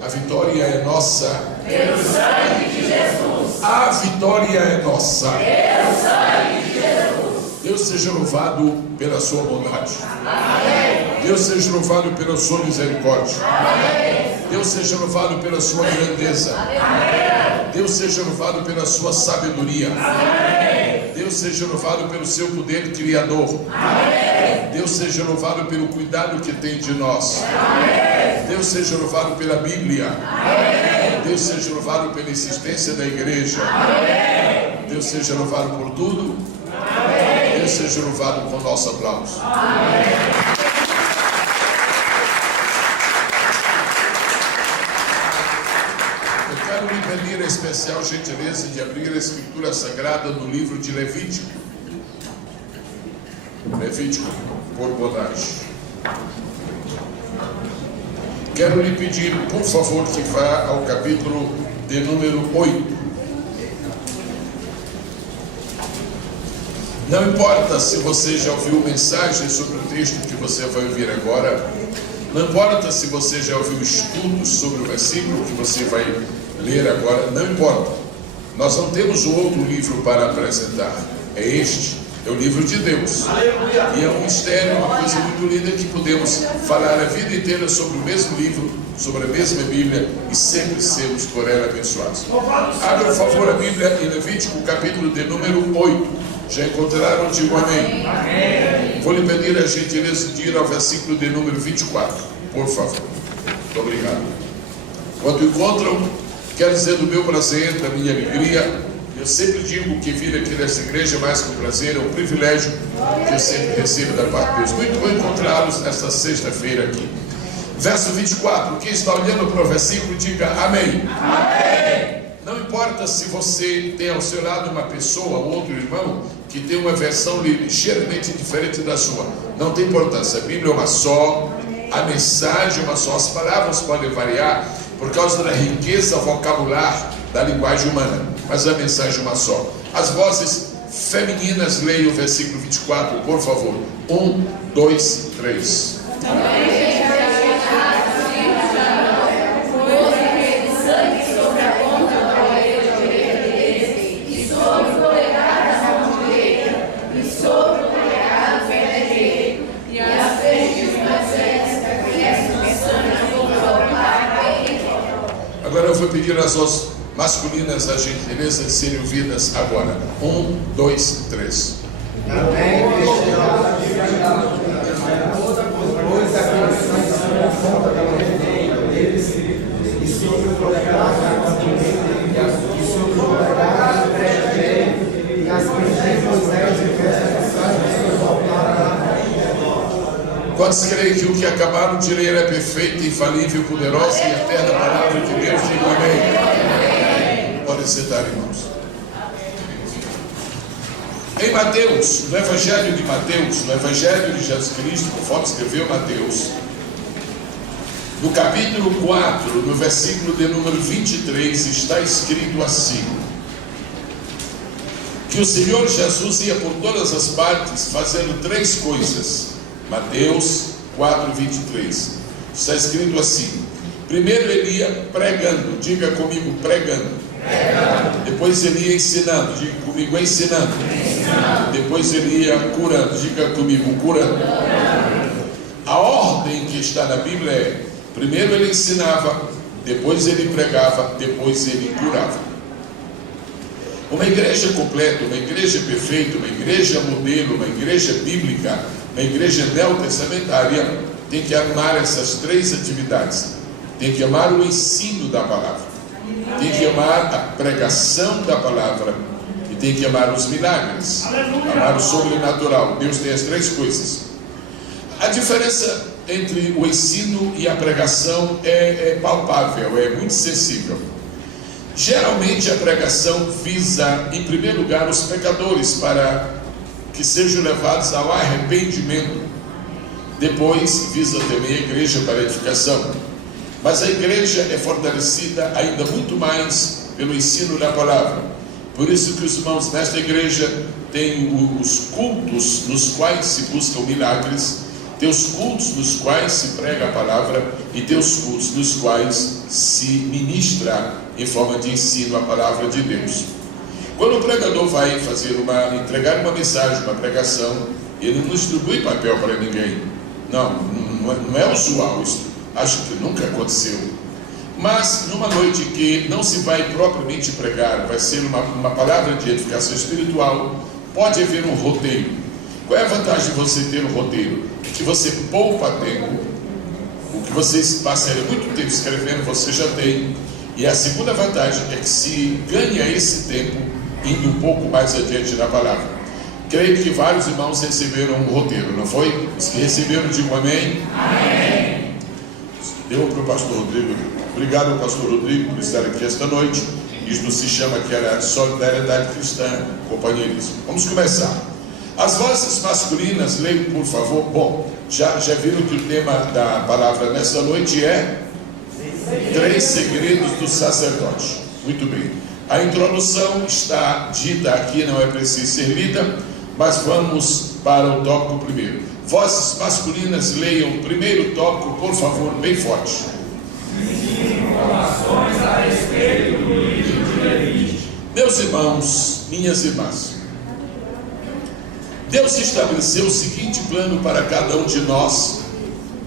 A vitória é nossa. Pelo sangue de Jesus. A vitória é nossa. Pelo sangue de Jesus. Deus seja louvado pela sua bondade. Amém. Deus seja louvado pela sua misericórdia. Amém. Deus seja louvado pela sua grandeza. Amém. Deus seja louvado pela sua sabedoria. Amém. Deus seja louvado pelo seu poder criador. Amém. Deus seja louvado pelo cuidado que tem de nós. Amém. Deus seja louvado pela Bíblia. Amém. Deus seja louvado pela existência da igreja. Amém. Deus seja louvado por tudo. Amém. Deus seja louvado com o nosso aplauso. Amém. Eu quero lhe pedir a especial gentileza de abrir a Escritura Sagrada no livro de Levítico. Levítico, por bondade. Quero lhe pedir, por favor, que vá ao capítulo de número 8. Não importa se você já ouviu mensagem sobre o texto que você vai ouvir agora. Não importa se você já ouviu estudos sobre o versículo que você vai ler agora. Não importa. Nós não temos outro livro para apresentar. É este. É o livro de Deus. E é um mistério, uma coisa muito linda que podemos falar a vida inteira sobre o mesmo livro, sobre a mesma Bíblia e sempre sermos por ela abençoados. Abra, por favor, a Bíblia em Levítico, capítulo de número 8. Já encontraram? Digo amém. Amém. Vou lhe pedir a gentileza de ir ao versículo de número 24, por favor. Muito obrigado. Quando encontram, quero dizer do meu prazer, da minha alegria. Eu sempre digo que vir aqui nessa igreja é mais que um prazer, é um privilégio que eu sempre recebo da parte de Deus. Muito bom encontrá-los nesta sexta-feira aqui. Verso 24, quem está olhando para o versículo, diga amém. Amém. Não importa se você tem ao seu lado uma pessoa ou outro irmão que tem uma versão ligeiramente diferente da sua. Não tem importância, a Bíblia é uma só, a mensagem é uma só, as palavras podem variar por causa da riqueza vocabular da linguagem humana, mas a mensagem é uma só. As vozes femininas leiam o versículo 24, por favor. 1, 2, 3. Agora eu vou pedir às vozes masculinas a gentileza de serem ouvidas agora. 1, 2, 3. Quantos creem que o que acabaram de ler é perfeita, infalível, poderosa e eterna palavra de Deus? Digo amém. Podem sentar, irmãos. Em Mateus, no Evangelho de Mateus, no Evangelho de Jesus Cristo, conforme escreveu Mateus, no capítulo 4, no versículo de número 23, está escrito assim: que o Senhor Jesus ia por todas as partes fazendo três coisas. Mateus 4, 23. Está escrito assim: primeiro ele ia pregando, diga comigo, pregando. Depois ele ia ensinando, diga comigo, ensinando. Depois ele ia curando, diga comigo, curando. A ordem que está na Bíblia é: primeiro ele ensinava, depois ele pregava, depois ele curava. Uma igreja completa, uma igreja perfeita, uma igreja modelo, uma igreja bíblica, uma igreja neotestamentária tem que amar essas três atividades. Tem que amar o ensino da palavra, tem que amar a pregação da palavra e tem que amar os milagres, amar o sobrenatural. Deus tem as três coisas. A diferença entre o ensino e a pregação é palpável, é muito sensível. Geralmente a pregação visa, em primeiro lugar, os pecadores para que sejam levados ao arrependimento. Depois visa também a igreja para a edificação. Mas a igreja é fortalecida ainda muito mais pelo ensino da palavra. Por isso que os irmãos nesta igreja têm os cultos nos quais se buscam milagres, Tem os cultos nos quais se prega a palavra e tem os cultos nos quais se ministra em forma de ensino a palavra de Deus. Quando o pregador vai entregar uma mensagem, uma pregação, ele não distribui papel para ninguém. Não é usual isso. Acho que nunca aconteceu. Mas numa noite que não se vai propriamente pregar, vai ser uma palavra de edificação espiritual, pode haver um roteiro. Qual é a vantagem de você ter um roteiro? Que você poupa tempo. O que você passaria muito tempo escrevendo, você já tem. E a segunda vantagem é que se ganha esse tempo indo um pouco mais adiante na palavra. Creio que vários irmãos receberam um roteiro, não foi? Os que receberam, digam amém. Amém. Deu para o pastor Rodrigo. Obrigado ao pastor Rodrigo por estar aqui esta noite. Isso se chama que era solidariedade cristã, companheirismo. Vamos começar. As vozes masculinas, leiam por favor. Bom, já viram que o tema da palavra nesta noite é 3 segredos do sacerdote. Muito bem. A introdução está dita aqui, não é preciso ser lida, mas vamos para o tópico primeiro. Vozes masculinas, leiam o primeiro tópico, por favor, bem forte. Informações a respeito do livro de Levítico. Meus irmãos, minhas irmãs, Deus estabeleceu o seguinte plano para cada um de nós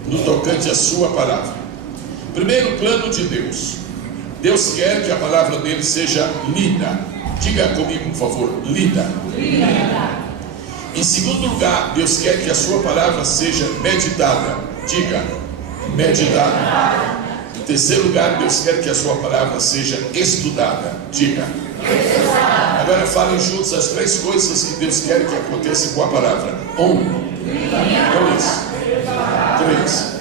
no tocante à sua palavra. Primeiro plano de Deus. Deus quer que a palavra dele seja lida. Diga comigo, por favor, lida. Em segundo lugar, Deus quer que a sua palavra seja meditada. Diga, meditada. Em terceiro lugar, Deus quer que a sua palavra seja estudada. Diga. Agora falem juntos as 3 coisas que Deus quer que aconteça com a palavra. 1, 2, 3.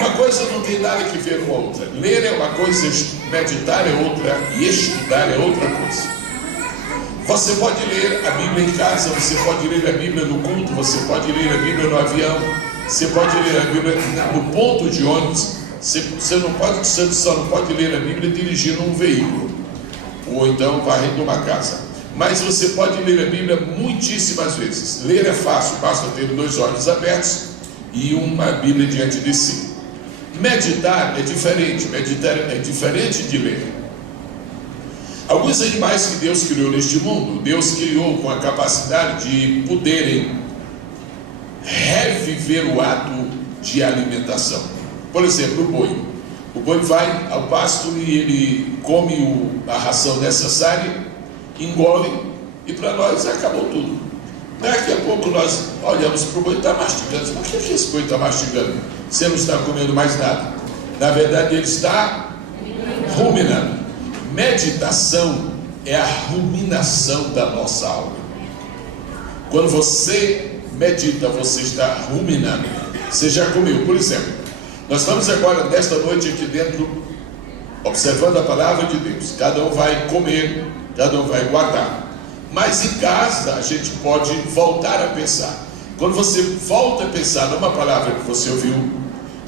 Uma coisa não tem nada que ver com a outra. Ler é uma coisa, meditar é outra e estudar é outra coisa. Você pode ler a Bíblia em casa, você pode ler a Bíblia no culto, você pode ler a Bíblia no avião, você pode ler a Bíblia no ponto de ônibus. Você só não pode ler a Bíblia dirigindo um veículo ou então varrendo uma casa. Mas você pode ler a Bíblia muitíssimas vezes. Ler é fácil, basta ter 2 olhos abertos e uma Bíblia diante de si. Meditar é diferente. Meditar é diferente de ler. Alguns animais que Deus criou neste mundo, Deus criou com a capacidade de poderem reviver o ato de alimentação. Por exemplo, o boi. O boi vai ao pasto e ele come a ração necessária, engole e para nós acabou tudo. Daqui a pouco nós olhamos para o boi e está mastigando. Mas por que esse boi está mastigando? Você não está comendo mais nada. Na verdade, ele está ruminando. Meditação é a ruminação da nossa alma. Quando você medita, você está ruminando. Você já comeu, por exemplo. Nós estamos agora, nesta noite aqui dentro, observando a palavra de Deus. Cada um vai comer, cada um vai guardar. Mas em casa a gente pode voltar a pensar. Quando você volta a pensar numa palavra que você ouviu,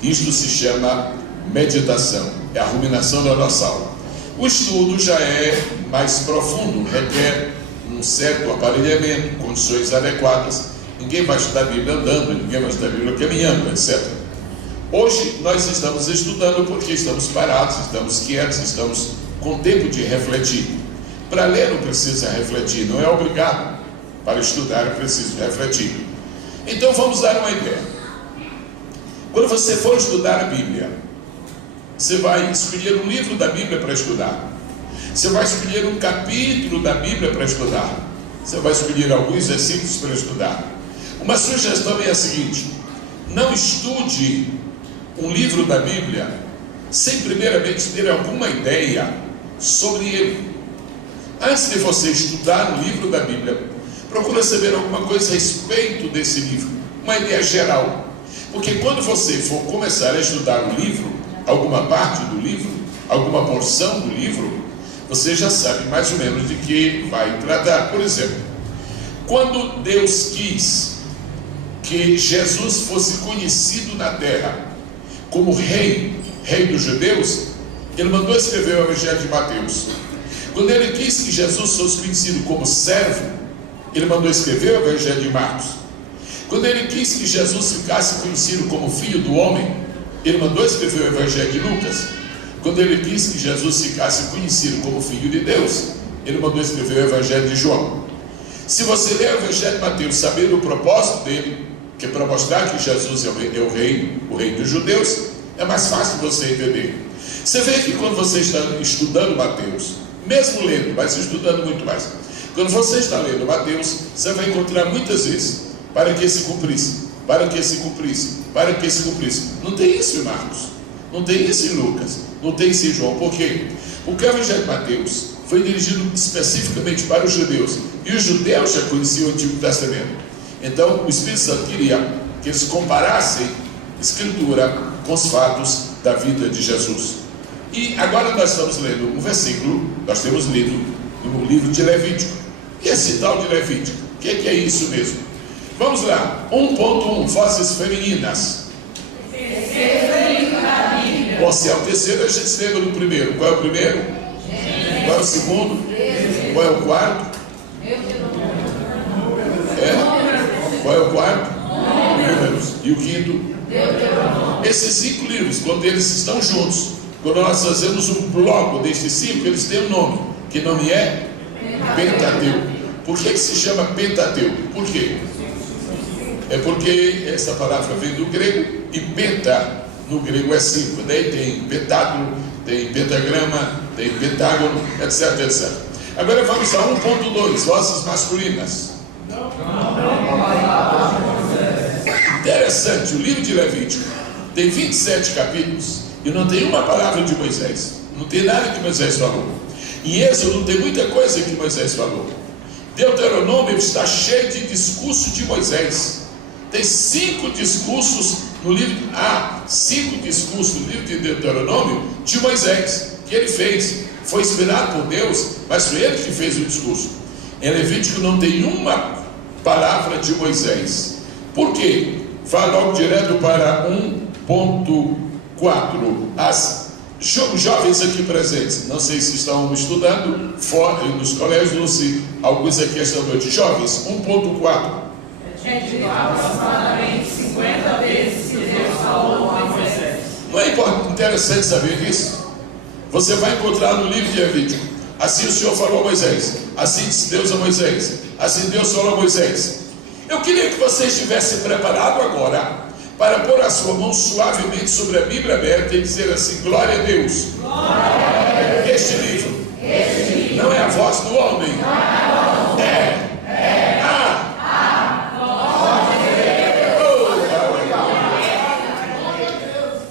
isto se chama meditação. É a ruminação da nossa alma. O estudo já é mais profundo, requer um certo aparelhamento, condições adequadas. Ninguém vai estudar a Bíblia andando, ninguém vai estudar a Bíblia caminhando, etc. Hoje nós estamos estudando porque estamos parados, estamos quietos, estamos com tempo de refletir. Para ler não precisa refletir, não é obrigado. Para estudar é preciso refletir. Então vamos dar uma ideia. Quando você for estudar a Bíblia, você vai escolher um livro da Bíblia para estudar. Você vai escolher um capítulo da Bíblia para estudar. Você vai escolher alguns versículos para estudar. Uma sugestão é a seguinte: não estude um livro da Bíblia sem primeiramente ter alguma ideia sobre ele. Antes de você estudar o livro da Bíblia, procura saber alguma coisa a respeito desse livro, uma ideia geral. Porque quando você for começar a estudar o livro, alguma parte do livro, alguma porção do livro, você já sabe mais ou menos de que vai tratar. Por exemplo, quando Deus quis que Jesus fosse conhecido na terra como rei dos judeus, ele mandou escrever o Evangelho de Mateus. Quando ele quis que Jesus fosse conhecido como servo, ele mandou escrever o Evangelho de Marcos. Quando ele quis que Jesus ficasse conhecido como Filho do Homem, ele mandou escrever o Evangelho de Lucas. Quando ele quis que Jesus ficasse conhecido como Filho de Deus, ele mandou escrever o Evangelho de João. Se você ler o Evangelho de Mateus sabendo o propósito dele, que é para mostrar que Jesus é o rei dos judeus, é mais fácil você entender. Você vê que quando você está estudando Mateus, mesmo lendo, mas estudando muito mais, quando você está lendo Mateus, você vai encontrar muitas vezes, para que se cumprisse, para que se cumprisse, para que se cumprisse. Não tem isso em Marcos, não tem isso em Lucas, não tem isso em João. Por quê? Porque o Evangelho de Mateus foi dirigido especificamente para os judeus, e os judeus já conheciam o Antigo Testamento. Então o Espírito Santo queria que eles comparassem a Escritura com os fatos da vida de Jesus. E agora nós estamos lendo um versículo, nós temos lido no livro de Levítico. E esse tal de Levítico, o que é isso mesmo? Vamos lá, 1.1, vozes femininas. Bom, se é o terceiro, a gente se lembra do primeiro. Qual é o primeiro? Qual é o segundo? Qual é o quarto? Qual é o quarto? Números. E o quinto? Esses 5 livros, quando eles estão juntos, quando nós fazemos um bloco destes 5, eles têm um nome. Que nome é? Pentateuco. Por que se chama Pentateuco? Por quê? É porque essa palavra vem do grego, e penta no grego é 5. Daí tem pentágono, tem pentagrama, tem pentágono, etc, etc. Agora vamos a 1.2, vozes masculinas. Interessante, o livro de Levítico tem 27 capítulos e não tem uma palavra de Moisés. Não tem nada que Moisés falou. Em Êxodo tem muita coisa que Moisés falou. Deuteronômio está cheio de discurso de Moisés. Tem 5 discursos no livro, 5 discursos no livro de Deuteronômio de Moisés, que ele fez. Foi inspirado por Deus, mas foi ele que fez o discurso. Em Levítico não tem uma palavra de Moisés. Por quê? Vá logo direto para 1.4. As jovens aqui presentes, não sei se estão estudando fora nos colégios ou se alguns aqui esta noite. Jovens, 1.4. É de aproximadamente 50 vezes que Deus falou a Moisés. Não é interessante saber disso? Você vai encontrar no livro de Levítico: assim o Senhor falou a Moisés, assim disse Deus a Moisés, assim Deus falou a Moisés. Eu queria que você estivesse preparado agora para pôr a sua mão suavemente sobre a Bíblia aberta e dizer assim: glória a Deus. Glória a Deus. Este livro não é a voz do homem,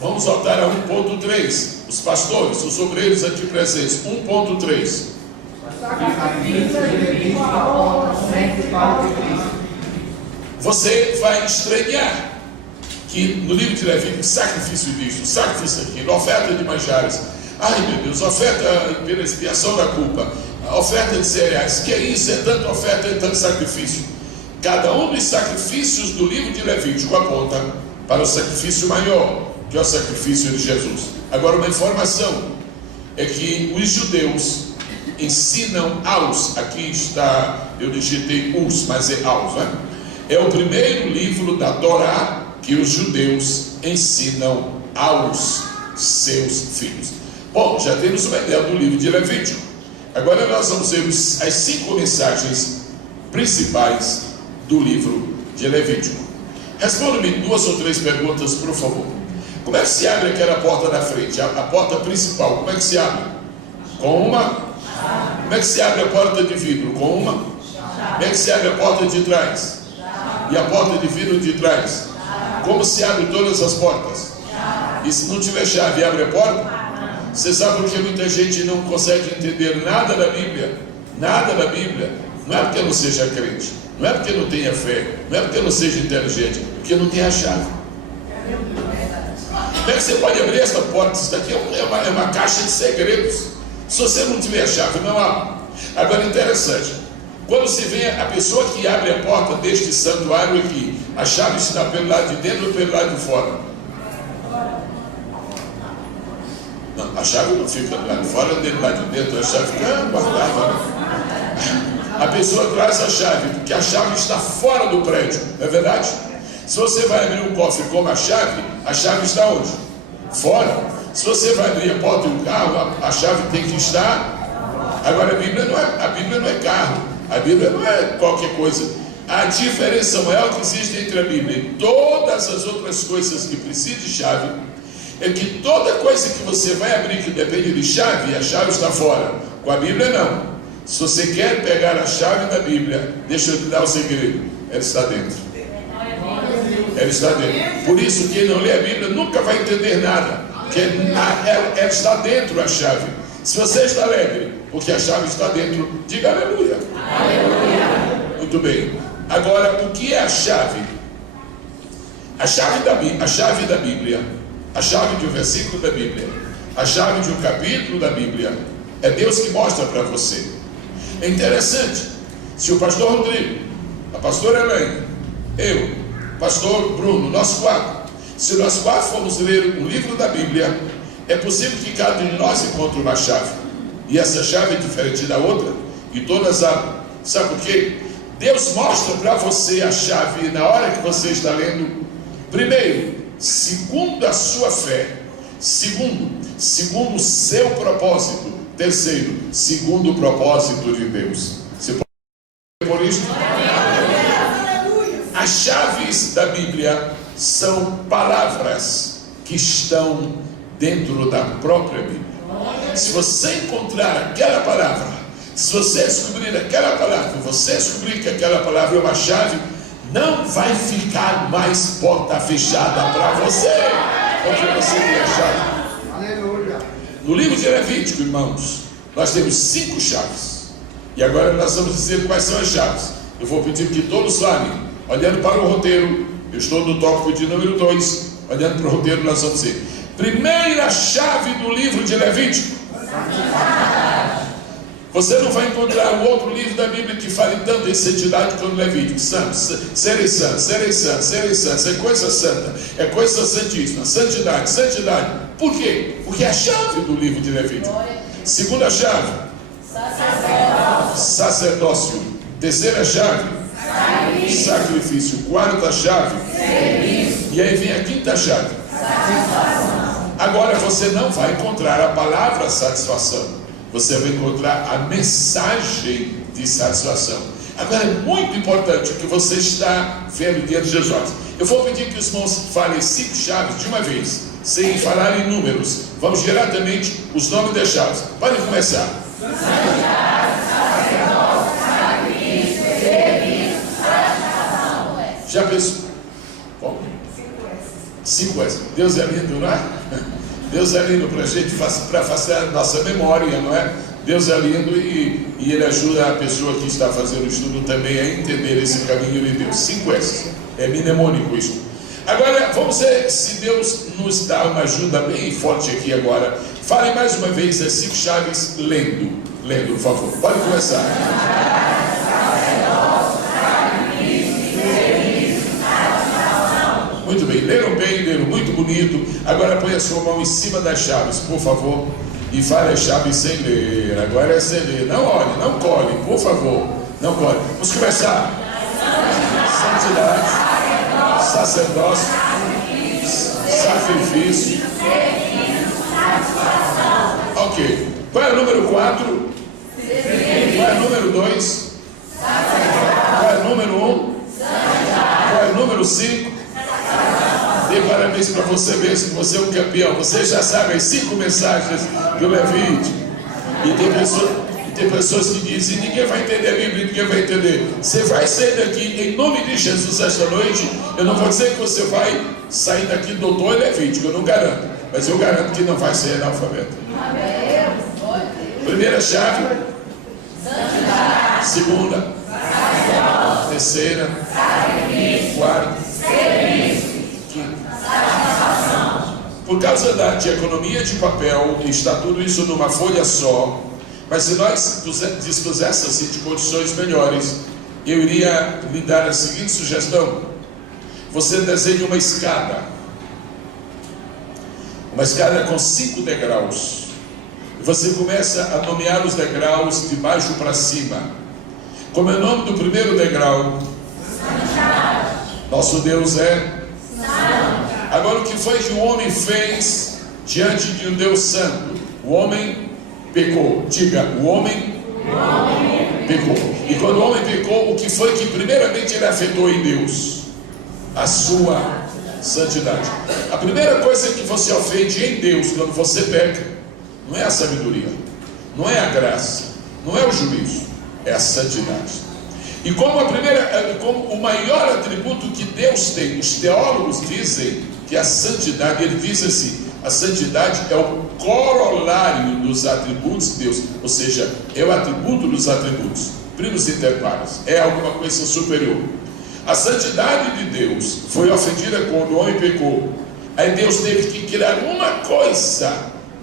Vamos voltar a 1.3. Os pastores, os obreiros aqui presentes. 1.3. Você vai estranhar que no livro de Levítico, sacrifício disso, sacrifício daquilo, oferta de manjares. Ai meu Deus, oferta pela expiação da culpa, oferta de cereais. Que é isso? É tanta oferta, é tanto sacrifício. Cada um dos sacrifícios do livro de Levítico aponta para o sacrifício maior, que é o sacrifício de Jesus. Agora, uma informação é que os judeus ensinam aos, aqui está, eu digitei os, mas é aos, né? É o primeiro livro da Torá que os judeus ensinam aos seus filhos. Bom, já temos uma ideia do livro de Levítico. Agora nós vamos ver as 5 mensagens principais do livro de Levítico. Responda-me 2 ou 3 perguntas, por favor. Como é que se abre aquela porta da frente? A porta principal, como é que se abre? Com uma? Como é que se abre a porta de vidro? Com uma? Como é que se abre a porta de trás? E a porta de vidro de trás? Como se abre todas as portas? E se não tiver chave, abre a porta? Você sabe por que muita gente não consegue entender nada da Bíblia? Nada da Bíblia. Não é porque não seja crente, não é porque não tenha fé, não é porque não seja inteligente, porque não tem a chave. Como é que você pode abrir essa porta? Isso daqui é uma caixa de segredos. Se você não tiver a chave, não abre. Agora, interessante, quando se vê a pessoa que abre a porta deste santuário aqui, a chave está pelo lado de dentro ou pelo lado de fora? Não, a chave não fica do lado de fora nem do lado de dentro, a chave fica guardada. A pessoa traz a chave, porque a chave está fora do prédio, não é verdade? Se você vai abrir um cofre com a chave está onde? Fora. Se você vai abrir a porta do carro, a chave tem que estar. Agora a Bíblia não é carro, a Bíblia não é qualquer coisa. A diferença maior que existe entre a Bíblia e todas as outras coisas que precisam de chave é que toda coisa que você vai abrir que depende de chave, a chave está fora. Com a Bíblia não. Se você quer pegar a chave da Bíblia, deixa eu te dar o segredo, ela está dentro. Ela está dentro. Por isso, quem não lê a Bíblia nunca vai entender nada, porque ela está dentro, a chave. Se você está alegre porque a chave está dentro, diga aleluia. Aleluia. Muito bem. Agora, o que é a chave? A chave da Bíblia, a chave de um versículo da Bíblia, a chave de um capítulo da Bíblia, é Deus que mostra para você. É interessante, se o pastor Rodrigo, a pastora Elaine, eu, pastor Bruno, nós quatro, se nós quatro formos ler um livro da Bíblia, é possível que cada um de nós encontre uma chave, e essa chave é diferente da outra, e todas abrem. Sabe por quê? Deus mostra para você a chave na hora que você está lendo. Primeiro, segundo a sua fé. Segundo o seu propósito. Terceiro, segundo o propósito de Deus. Você pode por isso? As chaves da Bíblia são palavras que estão dentro da própria Bíblia. Se você encontrar aquela palavra, se você descobrir aquela palavra, você descobrir que aquela palavra é uma chave, não vai ficar mais porta fechada para você, porque você tem a chave. Aleluia. No livro de Levítico, irmãos, nós temos 5 chaves. E agora nós vamos dizer quais são as chaves. Eu vou pedir que todos falem, olhando para o roteiro. Eu estou no tópico de número 2. Olhando para o roteiro, nós vamos dizer: primeira chave do livro de Levítico. Você não vai encontrar um outro livro da Bíblia que fale tanto em santidade quanto Levítico. Serem santos, é coisa santa, é coisa santíssima, santidade. Por quê? Porque é a chave do livro de Levítico. Segunda chave, sacerdócio. Terceira chave, sacrifício. Quarta chave, e aí vem a quinta chave. Agora você não vai encontrar a palavra satisfação, você vai encontrar a mensagem de satisfação. Agora é muito importante o que você está vendo diante de Jesus. Eu vou pedir que os irmãos falem 5 chaves de uma vez, sem falar em números. Vamos diretamente os nomes das chaves. Podem começar. Já pensou? Bom, 5S. Deus é lindo, não é? Deus é lindo para a gente, para facilitar a nossa memória, não é? Deus é lindo e Ele ajuda a pessoa que está fazendo o estudo também a entender esse caminho de Deus. 5S. É mnemônico isso. Agora, vamos ver se Deus nos dá uma ajuda bem forte aqui agora. Fale mais uma vez as 5 chaves lendo, por favor. Pode começar. Muito bem, leram muito bonito. Agora põe a sua mão em cima das chaves, por favor. E fale as chaves sem ler. Agora é sem ler. Não olhe, não colhe, por favor. Não colhe. Vamos começar. Santidade, sacerdócio, sacrifício. Ok. Qual é o número 4? Qual é o número 2? Qual é o número 1? Qual é o número 5? Dê parabéns para você mesmo, você é um campeão. Você já sabe as 5 mensagens do Levítico. E tem pessoas que dizem: ninguém vai entender a Bíblia, ninguém vai entender. Você vai sair daqui em nome de Jesus esta noite. Eu não vou dizer que você vai sair daqui doutor em Levítico, eu não garanto, mas eu garanto que não vai ser analfabeto. Primeira chave, segunda, terceira, quarta, quinta. Por causa de economia de papel, está tudo isso numa folha só. Mas se nós dispuséssemos de condições melhores, eu iria lhe dar a seguinte sugestão: você desenhe uma escada com 5 degraus. Você começa a nomear os degraus de baixo para cima. Como é o nome do primeiro degrau? Nosso Deus é santo. Agora, o que foi que o homem fez diante de um Deus santo? O homem pecou. Diga, o homem pecou. E quando o homem pecou, o que foi que primeiramente ele afetou em Deus? A sua santidade. A primeira coisa que você ofende em Deus quando você peca, não é a sabedoria, não é a graça, não é o juízo, é a santidade. E como o maior atributo que Deus tem, os teólogos dizem que a santidade, ele diz assim, a santidade é o corolário dos atributos de Deus, ou seja, é o atributo dos atributos, primos inter pares, é alguma coisa superior. A santidade de Deus foi ofendida quando o homem pecou. Aí Deus teve que criar uma coisa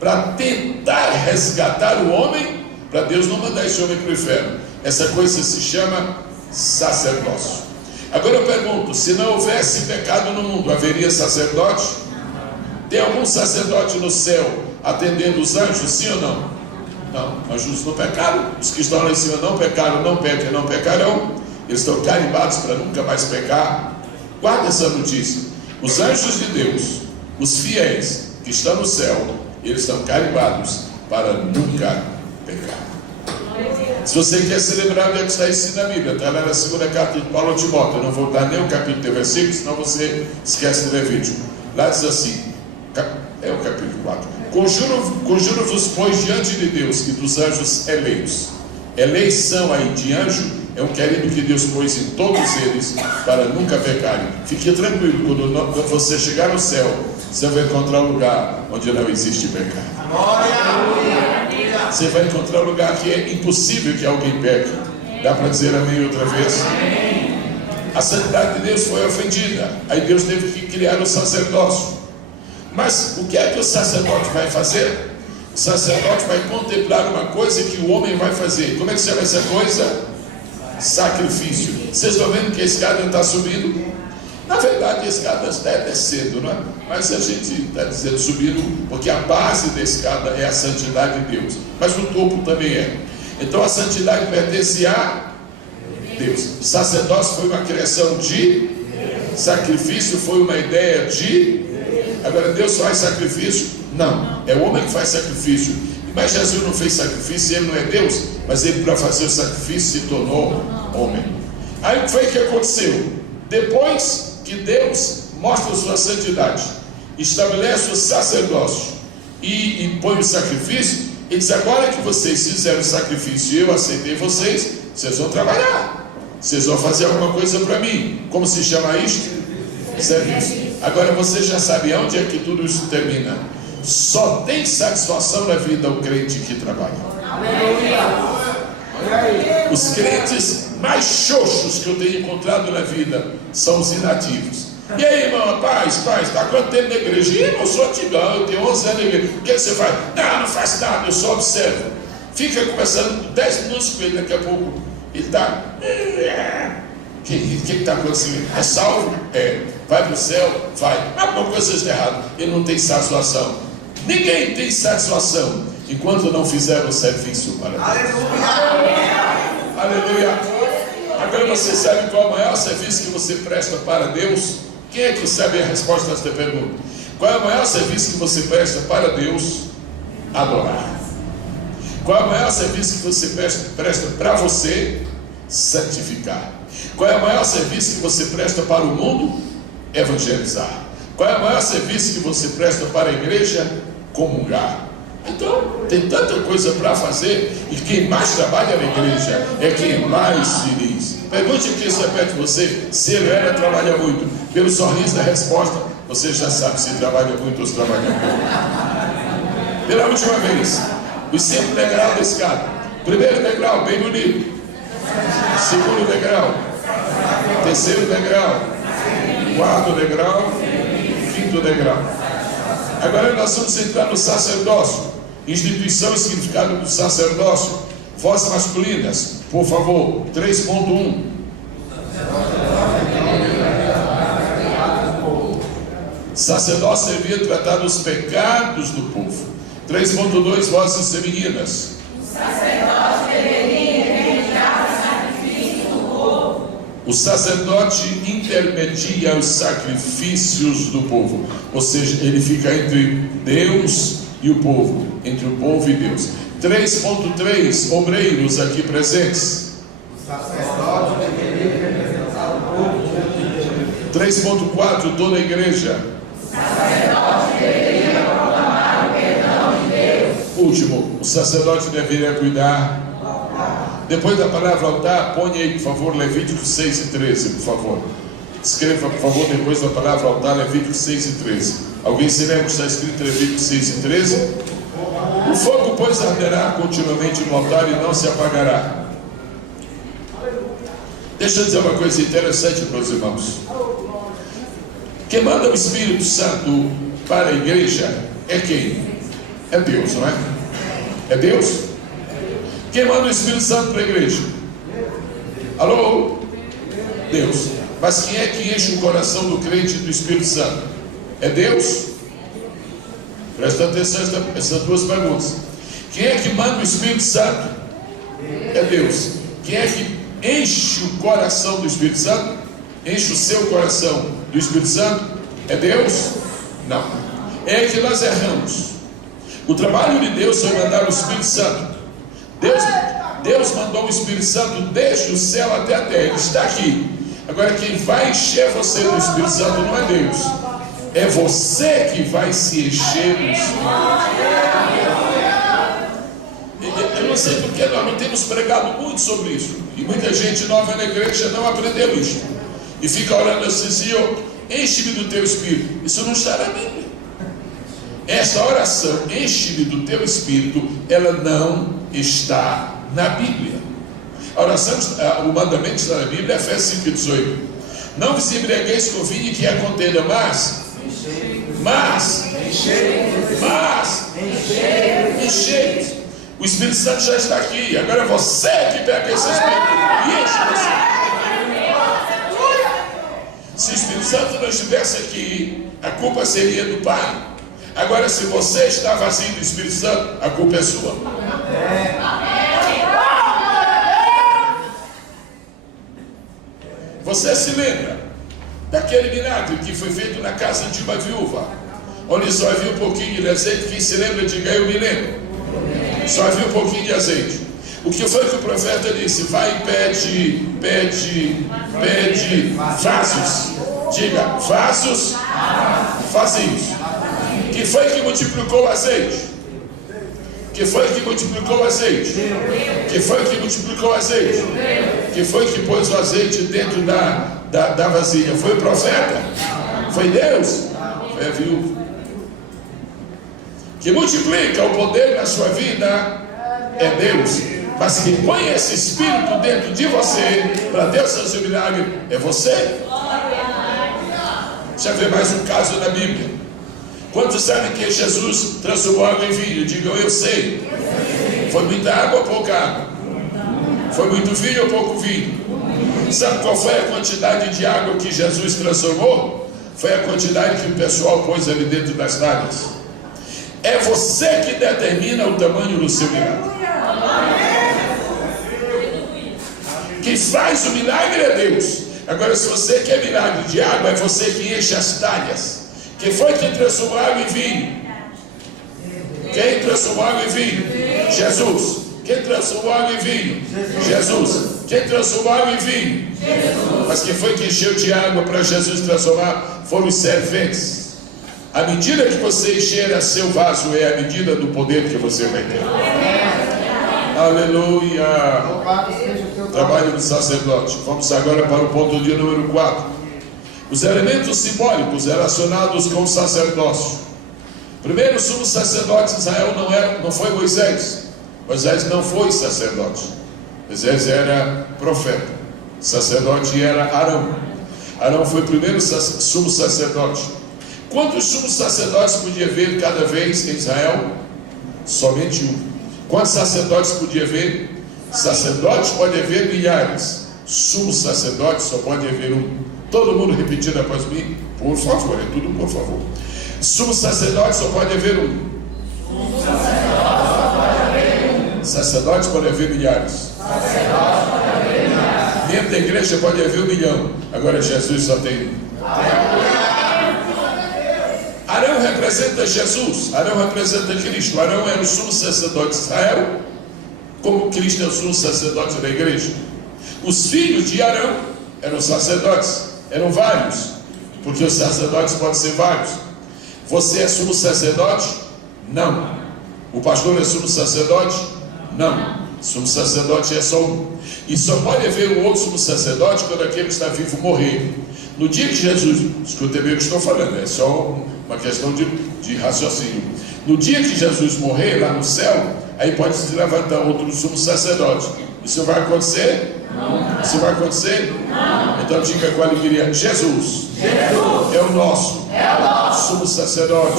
para tentar resgatar o homem, para Deus não mandar esse homem para o inferno. Essa coisa se chama sacerdócio. Agora eu pergunto, se não houvesse pecado no mundo, haveria sacerdote? Tem algum sacerdote no céu atendendo os anjos, sim ou não? Não, anjos não pecaram. Os que estão lá em cima não pecaram, não pecam, não pecarão. Eles estão carimbados para nunca mais pecar. Guarda essa notícia. Os anjos de Deus, os fiéis que estão no céu, eles estão carimbados para nunca pecar. Se você quer se lembrar do que está escrito na Bíblia, está lá na segunda carta de Paulo a Timóteo. Eu não vou dar nem o capítulo de versículo, senão você esquece do Levítico. Lá diz assim, é o capítulo 4. Conjuro-vos, pois, diante de Deus e dos anjos eleitos. Eleição aí de anjo é um querido que Deus pôs em todos eles para nunca pecarem. Fique tranquilo, quando você chegar no céu, você vai encontrar um lugar onde não existe pecado. Você vai encontrar um lugar que é impossível que alguém peque. Dá para dizer amém outra vez? A santidade de Deus foi ofendida. Aí Deus teve que criar o sacerdócio. Mas o que é que o sacerdote vai fazer? O sacerdote vai contemplar uma coisa que o homem vai fazer. Como é que se chama essa coisa? Sacrifício. Vocês estão vendo que a escada está subindo? Na verdade a escada está descendo, não é? Mas a gente está dizendo subindo porque a base da escada é a santidade de Deus, mas o topo também é. Então a santidade pertence a Deus. O sacerdócio foi uma criação de sacrifício, foi uma ideia de. Agora Deus faz sacrifício? Não, é o homem que faz sacrifício. Mas Jesus não fez sacrifício, ele não é Deus, mas ele, para fazer o sacrifício, se tornou homem. Aí o que foi que aconteceu? Depois que Deus mostra a sua santidade, estabelece o sacerdócio e impõe o sacrifício, ele diz: agora que vocês fizeram o sacrifício e eu aceitei vocês, vocês vão trabalhar, vocês vão fazer alguma coisa para mim. Como se chama isto? Serviço. Agora você já sabe onde é que tudo isso termina. Só tem satisfação na vida o crente que trabalha. Os crentes mais xoxos que eu tenho encontrado na vida são os inativos. E aí, irmão, paz, está quanto tempo na igreja? Eu sou antigão, eu tenho 11 anos na igreja. O que você faz? Não faz nada, eu só observo. Fica conversando 10 minutos com ele, daqui a pouco ele está. O que está acontecendo? É salvo? É. Vai para o céu? Vai. Mas alguma coisa está errada. Ele não tem satisfação. Ninguém tem satisfação enquanto não fizer o serviço para Deus. Aleluia. Agora você sabe qual é o maior serviço que você presta para Deus? Quem é que sabe a resposta a esta pergunta? Qual é o maior serviço que você presta para Deus? Adorar. Qual é o maior serviço que você presta para você? Santificar. Qual é o maior serviço que você presta para o mundo? Evangelizar. Qual é o maior serviço que você presta para a igreja? Comungar. Então, tem tanta coisa para fazer, e quem mais trabalha na igreja é quem mais feliz. Pergunte aqui se repete você, se ele era, trabalha muito. Pelo sorriso da resposta, você já sabe se trabalha muito ou se trabalha pouco. Pela última vez, os 5 degraus da escada. Primeiro degrau, bem bonito. Segundo degrau. Terceiro degrau. Quarto degrau. Quinto degrau. Agora nós vamos entrar no sacerdócio. Instituição e significado do sacerdócio. Vozes masculinas, por favor. 3.1. Sacerdócio servia a tratar dos pecados do povo. 3.2, vozes femininas. O sacerdócio deveria realizar o sacrifício do povo. O sacerdote intermedia os sacrifícios do povo, ou seja, ele fica entre Deus e o povo, entre o povo e Deus. 3.3, obreiros aqui presentes. O sacerdote deveria representar o povo diante de Deus. 3.4, toda a igreja. O sacerdote deveria proclamar o perdão de Deus. Último, o sacerdote deveria cuidar. Depois da palavra altar, ponha aí, por favor, Levíticos 6 e 13, por favor. Escreva, por favor, depois da palavra altar, Levíticos 6 e 13. Alguém se lembra que está escrito em Levíticos 6 e 13? O fogo, pois, arderá continuamente no altar e não se apagará. Deixa eu dizer uma coisa interessante para os irmãos. Quem manda o Espírito Santo para a igreja é quem? É Deus, não é? É Deus? Quem manda o Espírito Santo para a igreja? Alô? Deus. Mas quem é que enche o coração do crente do Espírito Santo? É Deus? Presta atenção a essas duas perguntas. Quem é que manda o Espírito Santo? É Deus. Quem é que enche o coração do Espírito Santo? Enche o seu coração do Espírito Santo? É Deus? Não. É aí que nós erramos. O trabalho de Deus foi mandar o Espírito Santo. Deus mandou o Espírito Santo desde o céu até a terra. Ele está aqui. Agora quem vai encher você do Espírito Santo não é Deus. É você que vai se encher do Espírito. Eu não sei porque nós não temos pregado muito sobre isso. E muita gente nova na igreja não aprendeu isso. E fica orando assim: Senhor, enche-me do teu Espírito. Isso não está na Bíblia. Essa oração, enche-me do teu Espírito, ela não está na Bíblia. A oração, o mandamento está na Bíblia, Efésios 5:18. Não vos embriagueis com vinho que é contenda, mas enchei. O Espírito Santo já está aqui. Agora é você que pega esse Espírito e enche você. Se o Espírito Santo não estivesse aqui, a culpa seria do Pai. Agora, se você está vazio do Espírito Santo, a culpa é sua. Você se lembra daquele milagre que foi feito na casa de uma viúva, onde só havia um pouquinho de azeite? Quem se lembra, diga: eu me lembro. Só havia um pouquinho de azeite. O que foi que o profeta disse? Vai e pede vasos. Diga: vasos vazios. Que foi que multiplicou o azeite? Que foi que multiplicou o azeite? Que foi que multiplicou o azeite? Que foi que pôs o azeite dentro da vasilha? Foi o profeta? Foi Deus? Foi a viúva. Que multiplica o poder na sua vida é Deus. Mas quem põe esse Espírito dentro de você para Deus fazer o milagre é você. Já vê mais um caso na Bíblia. Quantos sabem que Jesus transformou água em vinho? Digam: eu sei. Foi muita água ou pouca água? Foi muito vinho ou pouco vinho? Sabe qual foi a quantidade de água que Jesus transformou? Foi a quantidade que o pessoal pôs ali dentro das talhas. É você que determina o tamanho do seu milagre. Quem faz o milagre é Deus. Agora, se você quer milagre de água, é você que enche as talhas. Quem foi que transformou água em vinho? Quem transformou água em vinho? Jesus. Quem transformou água em vinho? Jesus. Quem transformou água em vinho? Jesus. Mas quem foi que encheu de água para Jesus transformar? Foram os serventes. A medida que você encher a seu vaso é a medida do poder que você vai ter. Aleluia. Trabalho do sacerdote. Vamos agora para o ponto de número 4. Os elementos simbólicos relacionados com o sacerdócio. Primeiro, o sumo sacerdote de Israel não foi Moisés. Moisés não foi sacerdote. Moisés era profeta. Sacerdote era Arão. Arão foi o primeiro sumo sacerdote. Quantos sumos sacerdotes podia haver cada vez em Israel? Somente um. Quantos sacerdotes podia haver? Sacerdotes pode haver milhares. Sumo sacerdote só pode haver um. Todo mundo repetindo após mim, por favor, é tudo por favor. Sumo sacerdote só pode haver um. Sacerdotes pode haver milhares. Dentro da igreja pode haver 1 milhão. Agora Jesus só tem 1. Arão representa Jesus. Arão representa Cristo. Arão era o sumo sacerdote de Israel, como Cristo é o sumo sacerdote da igreja. Os filhos de Arão eram sacerdotes. Eram vários, porque os sacerdotes podem ser vários. Você é sumo sacerdote? Não. O pastor é sumo sacerdote? Não. Sumo sacerdote é só um. E só pode haver um outro sumo sacerdote quando aquele que está vivo morrer. No dia que Jesus, escuta bem o que estou falando, é só uma questão de raciocínio. No dia que Jesus morrer lá no céu, aí pode se levantar outro sumo sacerdote. Isso vai acontecer? Não. Isso vai acontecer? Não. Então diga com alegria: Jesus é o nosso sumo sacerdote.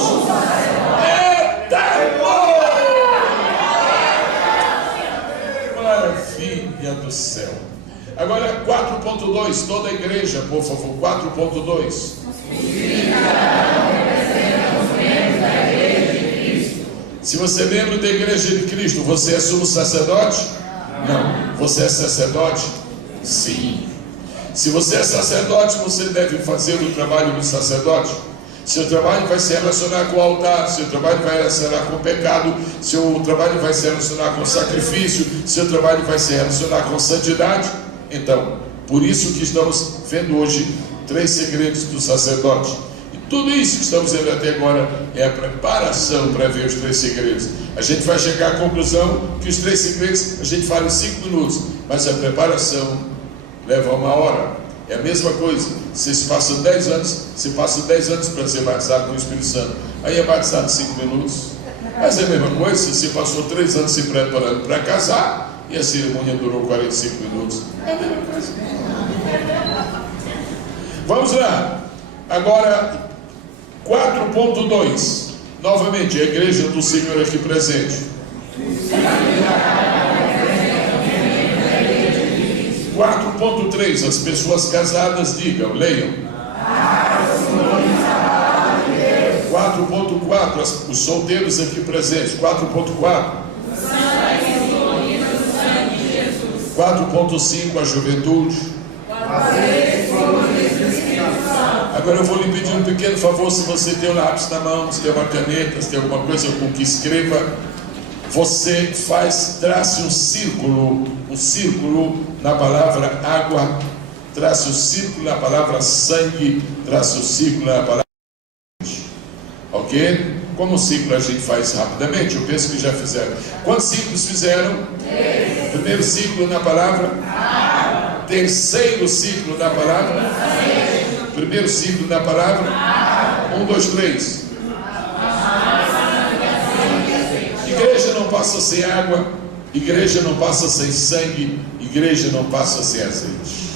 Maravilha do céu. Agora 4.2, toda a igreja, por favor. 4.2. Se você é membro da igreja de Cristo, você é sumo sacerdote? Não. Você é sacerdote? Sim. Se você é sacerdote, você deve fazer o trabalho do sacerdote. Seu trabalho vai se relacionar com o altar, seu trabalho vai se relacionar com o pecado, seu trabalho vai se relacionar com o sacrifício, seu trabalho vai se relacionar com santidade. Então, por isso que estamos vendo hoje 3 segredos do sacerdote. E tudo isso que estamos vendo até agora é a preparação para ver os 3 segredos. A gente vai chegar à conclusão que os 3 segredos a gente fala em 5 minutos, mas a preparação leva 1 hora. É a mesma coisa. Vocês passam 10 anos, você passa 10 anos para ser batizado com o Espírito Santo. Aí é batizado em 5 minutos. Mas é a mesma coisa se você passou 3 anos se preparando para casar e a cerimônia durou 45 minutos. Vamos lá. Agora 4.2. Novamente, a igreja do Senhor aqui presente. 4.3, as pessoas casadas digam, leiam. 4.4, os solteiros aqui presentes. 4.4. 4.5, a juventude. Agora eu vou lhe pedir um pequeno favor. Se você tem um lápis na mão, se tem uma caneta, se tem alguma coisa com que escreva, você trace um círculo na palavra água, trace um círculo na palavra sangue, trace um círculo na palavra sangue. Ok? Como círculo a gente faz rapidamente? Eu penso que já fizeram. Quantos círculos fizeram? 3. Primeiro círculo na palavra água. Terceiro círculo na palavra sangue. Primeiro círculo na palavra água. 1, 2, 3. Igreja não passa sem água, igreja não passa sem sangue, igreja não passa sem azeite.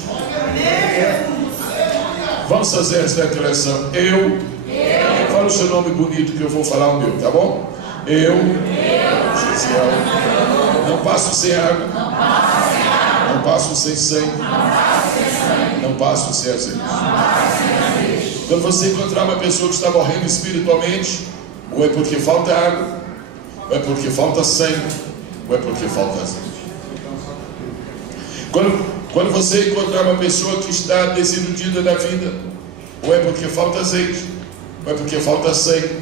Vamos fazer essa declaração. Eu fala o seu nome bonito que eu vou falar o meu, tá bom? Eu Gisele, não passo sem água, não passo sem sangue, não passo sem azeite. Quando você encontrar uma pessoa que está morrendo espiritualmente, ou é porque falta água, ou é porque falta sangue, ou é porque falta azeite. Quando você encontrar uma pessoa que está desiludida da vida, ou é porque falta azeite, ou é porque falta sangue,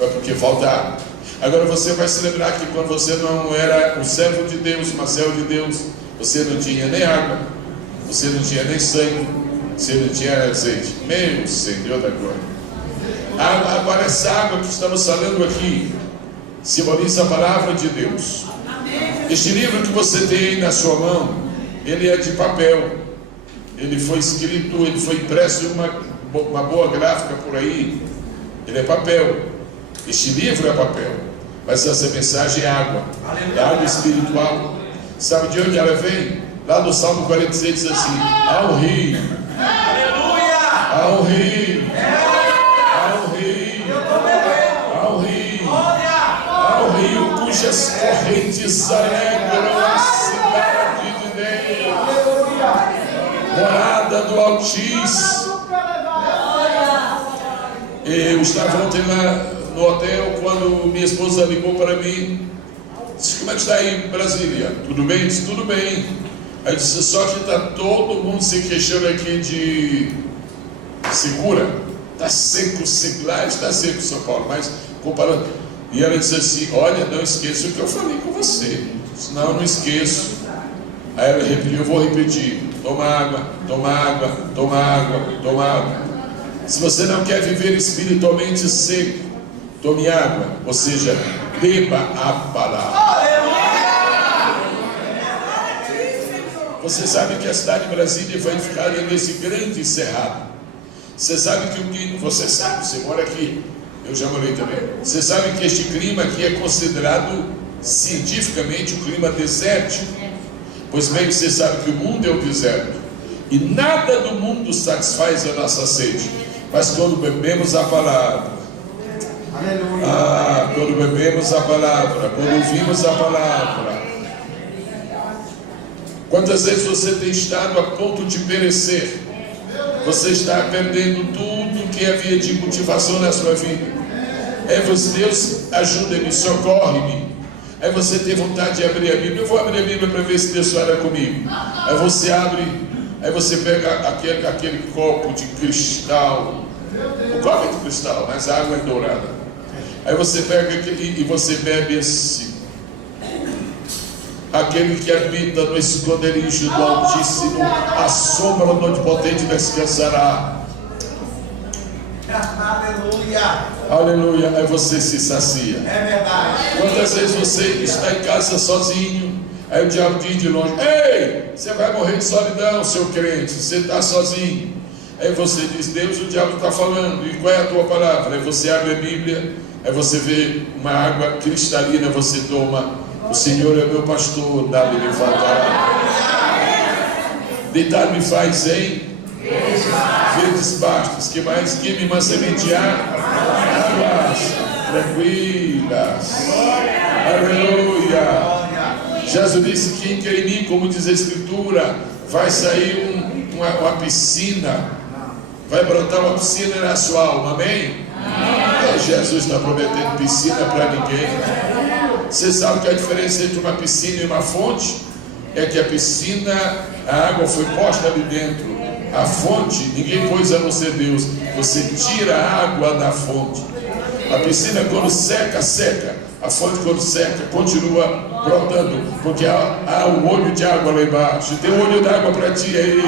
ou é porque falta água. Agora você vai se lembrar que quando você não era um servo de Deus, uma serva de Deus, você não tinha nem água, você não tinha nem sangue, você não tinha azeite. Meu Senhor da glória. Agora essa água que estamos falando aqui simboliza a palavra de Deus. Este livro que você tem aí na sua mão, ele é de papel. Ele foi escrito, ele foi impresso em uma boa gráfica por aí. Ele é papel. Este livro é papel. Mas essa mensagem é água. É água espiritual. Sabe de onde ela vem? Lá do Salmo 46 diz assim: ao rio. Aleluia! Ao rio. Ao rio. Ao rio. Ao rio cujas correntes alegram a cidade de Deus. Morada do Altíssimo. Eu estava ontem lá no hotel quando minha esposa ligou para mim. Disse: como é que está aí em Brasília? Tudo bem? Disse: tudo bem. Aí eu disse, só que está todo mundo se queixando aqui de secura. Está seco, lá está seco São Paulo, mas comparando. E ela disse assim, olha, não esqueça o que eu falei com você. Não, não esqueço. Aí ela repetiu, eu vou repetir. Toma água, toma água, toma água, toma água. Se você não quer viver espiritualmente seco, tome água, ou seja, beba a palavra. Você sabe que a cidade de Brasília foi edificada nesse grande cerrado. Você sabe que o clima, você sabe, você mora aqui, eu já morei também. Você sabe que este clima aqui é considerado cientificamente um clima desértico. Pois bem, você sabe que o mundo é o deserto. E nada do mundo satisfaz a nossa sede. Mas quando bebemos a palavra, quando bebemos a palavra, quando ouvimos a palavra, quantas vezes você tem estado a ponto de perecer? Você está perdendo tudo que havia de motivação na sua vida. Aí você, Deus, ajuda-me, socorre-me. Aí você tem vontade de abrir a Bíblia. Eu vou abrir a Bíblia para ver se Deus fala comigo. Aí você abre, aí você pega aquele copo de cristal. O copo é de cristal, mas a água é dourada. Aí você pega aquele e você bebe assim. Aquele que habita no esconderijo do Altíssimo, a sombra do Onipotente descansará. Aleluia. Aleluia. Aí você se sacia. É verdade. Quantas vezes você está em casa sozinho, aí o diabo diz de longe, ei, você vai morrer de solidão, seu crente, você está sozinho. Aí você diz, Deus, o diabo está falando, e qual é a tua palavra? Aí você abre a Bíblia, aí você vê uma água cristalina, você toma. O Senhor é meu pastor, nada me faltará. Deitar me faz em verdes pastos, que mais? Que me sementear águas tranquilas. Aleluia. Jesus disse, quem crê em mim, como diz a Escritura, vai sair uma piscina, vai brotar uma piscina na sua alma, amém? Jesus está prometendo piscina para ninguém. Você sabe que a diferença entre uma piscina e uma fonte é que a piscina, a água foi posta ali dentro. A fonte, ninguém pôs a não ser Deus. Você tira a água da fonte. A piscina quando seca, seca. A fonte quando seca, continua brotando. Porque há um olho de água lá embaixo. Tem um olho d'água para ti aí.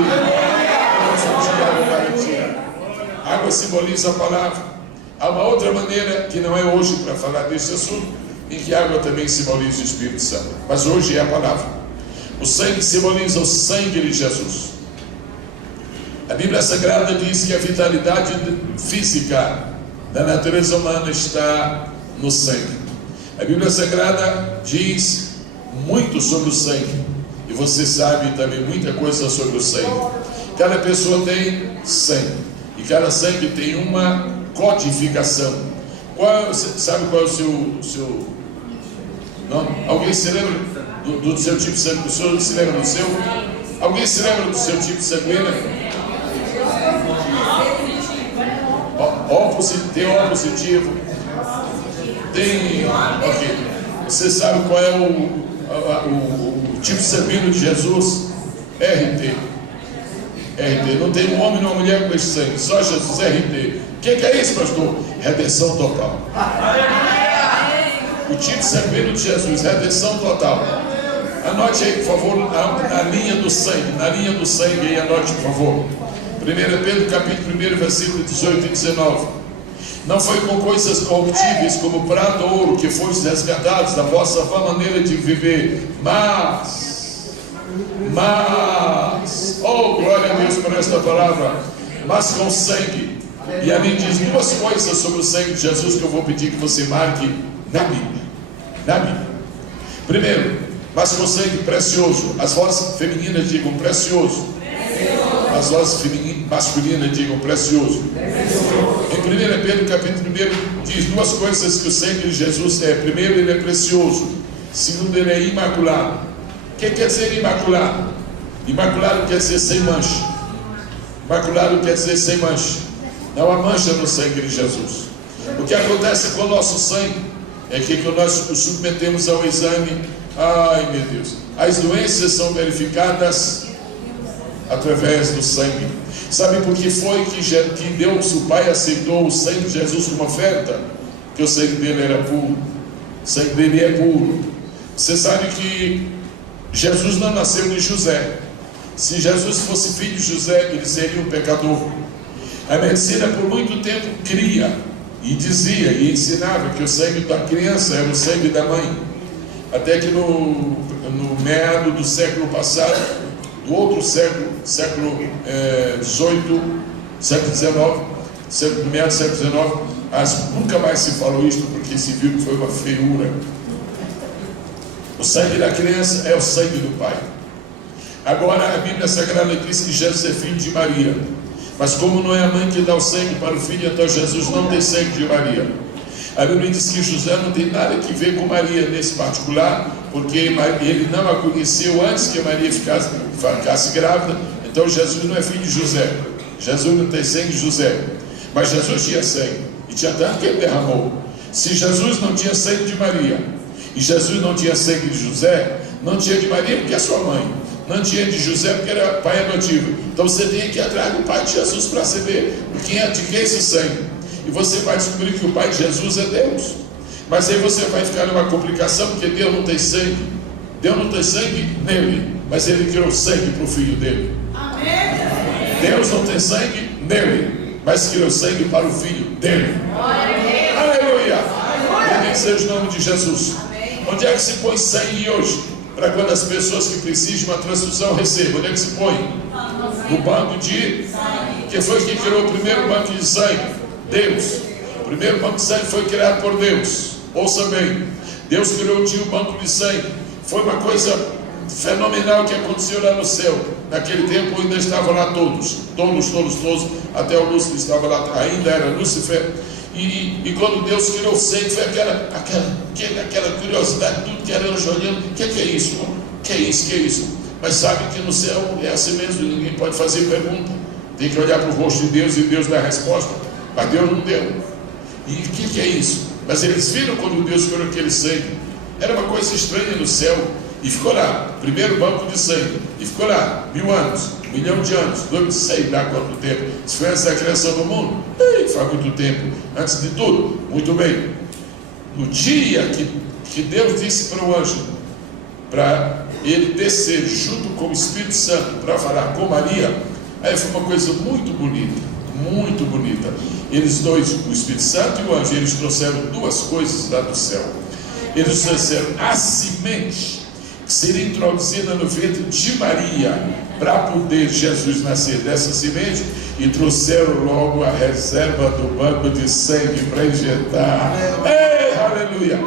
A água simboliza a palavra. Há uma outra maneira, que não é hoje para falar desse assunto, em que a água também simboliza o Espírito Santo. Mas hoje é a palavra. O sangue simboliza o sangue de Jesus. A Bíblia Sagrada diz que a vitalidade física da natureza humana está no sangue. A Bíblia Sagrada diz muito sobre o sangue. E você sabe também muita coisa sobre o sangue. Cada pessoa tem sangue. E cada sangue tem uma codificação. Sabe qual é o seu não? Alguém se lembra do seu tipo sanguíneo? O senhor se lembra do seu? Alguém se lembra do seu tipo sanguíneo? Tem O positivo. Tem. Ok. Você sabe qual é o tipo sanguíneo de Jesus? RT. Não tem um homem nem uma mulher com esse sangue, só Jesus, RT. O que é isso, pastor? Redenção total. O tipo sanguíneo de Jesus, redenção total. Anote aí, por favor, na linha do sangue aí, anote, por favor. 1 Pedro, capítulo 1, versículo 18 e 19. Não foi com coisas corruptíveis, como prata ou ouro, que foste resgatados da vossa vã maneira de viver, mas, oh, glória a Deus por esta palavra, mas com sangue. E ali diz duas coisas sobre o sangue de Jesus que eu vou pedir que você marque na Bíblia. Primeiro, mas com sangue precioso. As vozes femininas digam precioso. As vozes masculinas digam precioso. Em 1 Pedro capítulo 1 diz duas coisas que o sangue de Jesus é. Primeiro, ele é precioso. Segundo, ele é imaculado. O que quer dizer imaculado? Imaculado quer dizer sem mancha. Imaculado quer dizer sem mancha. Não há mancha no sangue de Jesus. O que acontece com o nosso sangue é que nós o submetemos ao exame Ai meu Deus, as doenças são verificadas através do sangue. Sabe por que foi que Deus, o Pai, aceitou o sangue de Jesus como oferta? Porque o sangue dele era puro. O sangue dele é puro. Você sabe que Jesus não nasceu de José. Se Jesus fosse filho de José, ele seria um pecador. A medicina por muito tempo cria e dizia e ensinava que o sangue da criança era o sangue da mãe. Até que no meado do século passado, do outro século, século XVIII, século XIX, meado do século XIX, nunca mais se falou isso, porque se viu que foi uma feiura. O sangue da criança é o sangue do Pai. Agora a Bíblia Sagrada diz que Jesus é filho de Maria, mas como não é a mãe que dá o sangue para o filho, então Jesus não tem sangue de Maria. A Bíblia diz que José não tem nada que ver com Maria nesse particular, porque ele não a conheceu antes que Maria ficasse grávida. Então Jesus não é filho de José. Jesus não tem sangue de José, mas Jesus tinha sangue, e tinha tanto que ele derramou. Se Jesus não tinha sangue de Maria, e Jesus não tinha sangue de José, não tinha de Maria porque é sua mãe, não tinha de José porque era pai adotivo. Então você tem que ir atrás do pai de Jesus para saber de quem é esse sangue. E você vai descobrir que o pai de Jesus é Deus. Mas aí você vai ficar numa complicação, porque Deus não tem sangue. Deus não tem sangue nele, mas ele criou sangue para o filho dele. Amém. Deus não tem sangue nele, mas criou sangue para o filho dele. Aleluia! Bendito seja o nome de Jesus. Amém. Onde é que se põe sangue hoje? Para quando as pessoas que precisam de uma transfusão recebam. Onde é que se põe? No banco de sangue. Quem foi que criou o primeiro banco de sangue? Deus. O primeiro banco de sangue foi criado por Deus. Ouça bem, Deus criou um banco de sangue. Foi uma coisa fenomenal que aconteceu lá no céu. Naquele tempo ainda estavam lá todos, até o Lúcifer estava lá, ainda era Lúcifer. E quando Deus criou o sangue, foi aquela curiosidade, tudo que era anjo olhando. O que é isso? Que é isso? Mas sabe que no céu é assim mesmo, ninguém pode fazer pergunta. Tem que olhar para o rosto de Deus e Deus dá a resposta. Mas Deus não deu. E o que é isso? Mas eles viram quando Deus criou aquele sangue. Era uma coisa estranha no céu. E ficou lá, primeiro banco de sangue. E ficou lá, 1000 anos, 1 milhão de anos, 2 sei lá quanto tempo. Se foi antes da criação do mundo, faz muito tempo. Antes de tudo, muito bem. No dia que Deus disse para o anjo, para ele descer junto com o Espírito Santo para falar com Maria, aí foi uma coisa muito bonita, muito bonita. Eles dois, o Espírito Santo e o anjo, eles trouxeram duas coisas lá do céu. Eles trouxeram a semente que seria introduzida no ventre de Maria para poder Jesus nascer dessa semente, e trouxeram logo a reserva do banco de sangue para injetar. Ei, aleluia!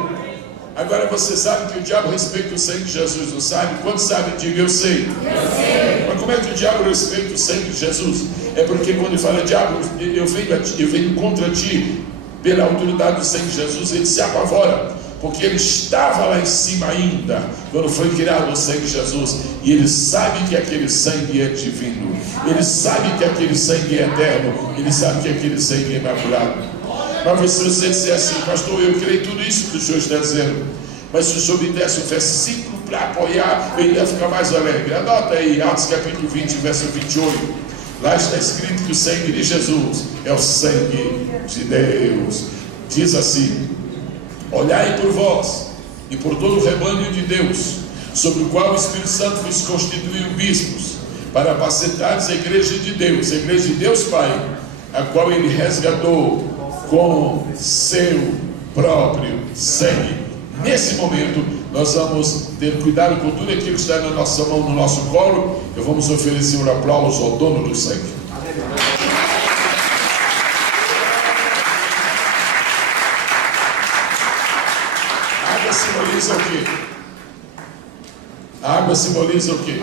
Agora você sabe que o diabo respeita o sangue de Jesus, não sabe? Quantos sabem? Diga, eu sei. Mas como é que o diabo respeita o sangue de Jesus? É porque quando ele fala, diabo, eu venho contra ti pela autoridade do sangue de Jesus, ele se apavora. Porque ele estava lá em cima ainda, quando foi criado o sangue de Jesus, e ele sabe que aquele sangue é divino, ele sabe que aquele sangue é eterno, ele sabe que aquele sangue é imaculado. Mas se você disser assim, pastor, eu creio tudo isso que o senhor está dizendo, mas se o senhor me desse o versículo para apoiar, eu ia ficar mais alegre. Anota aí, Atos capítulo 20, verso 28. Lá está escrito que o sangue de Jesus é o sangue de Deus. Diz assim: olhai por vós e por todo o rebanho de Deus, sobre o qual o Espírito Santo vos constituiu bispos, para apacentardes a igreja de Deus Pai, a qual ele resgatou com seu próprio sangue. Nesse momento, nós vamos ter cuidado com tudo aquilo que está na nossa mão, no nosso colo. Eu vamos oferecer um aplauso ao dono do sangue. Simboliza o quê? A água simboliza o quê?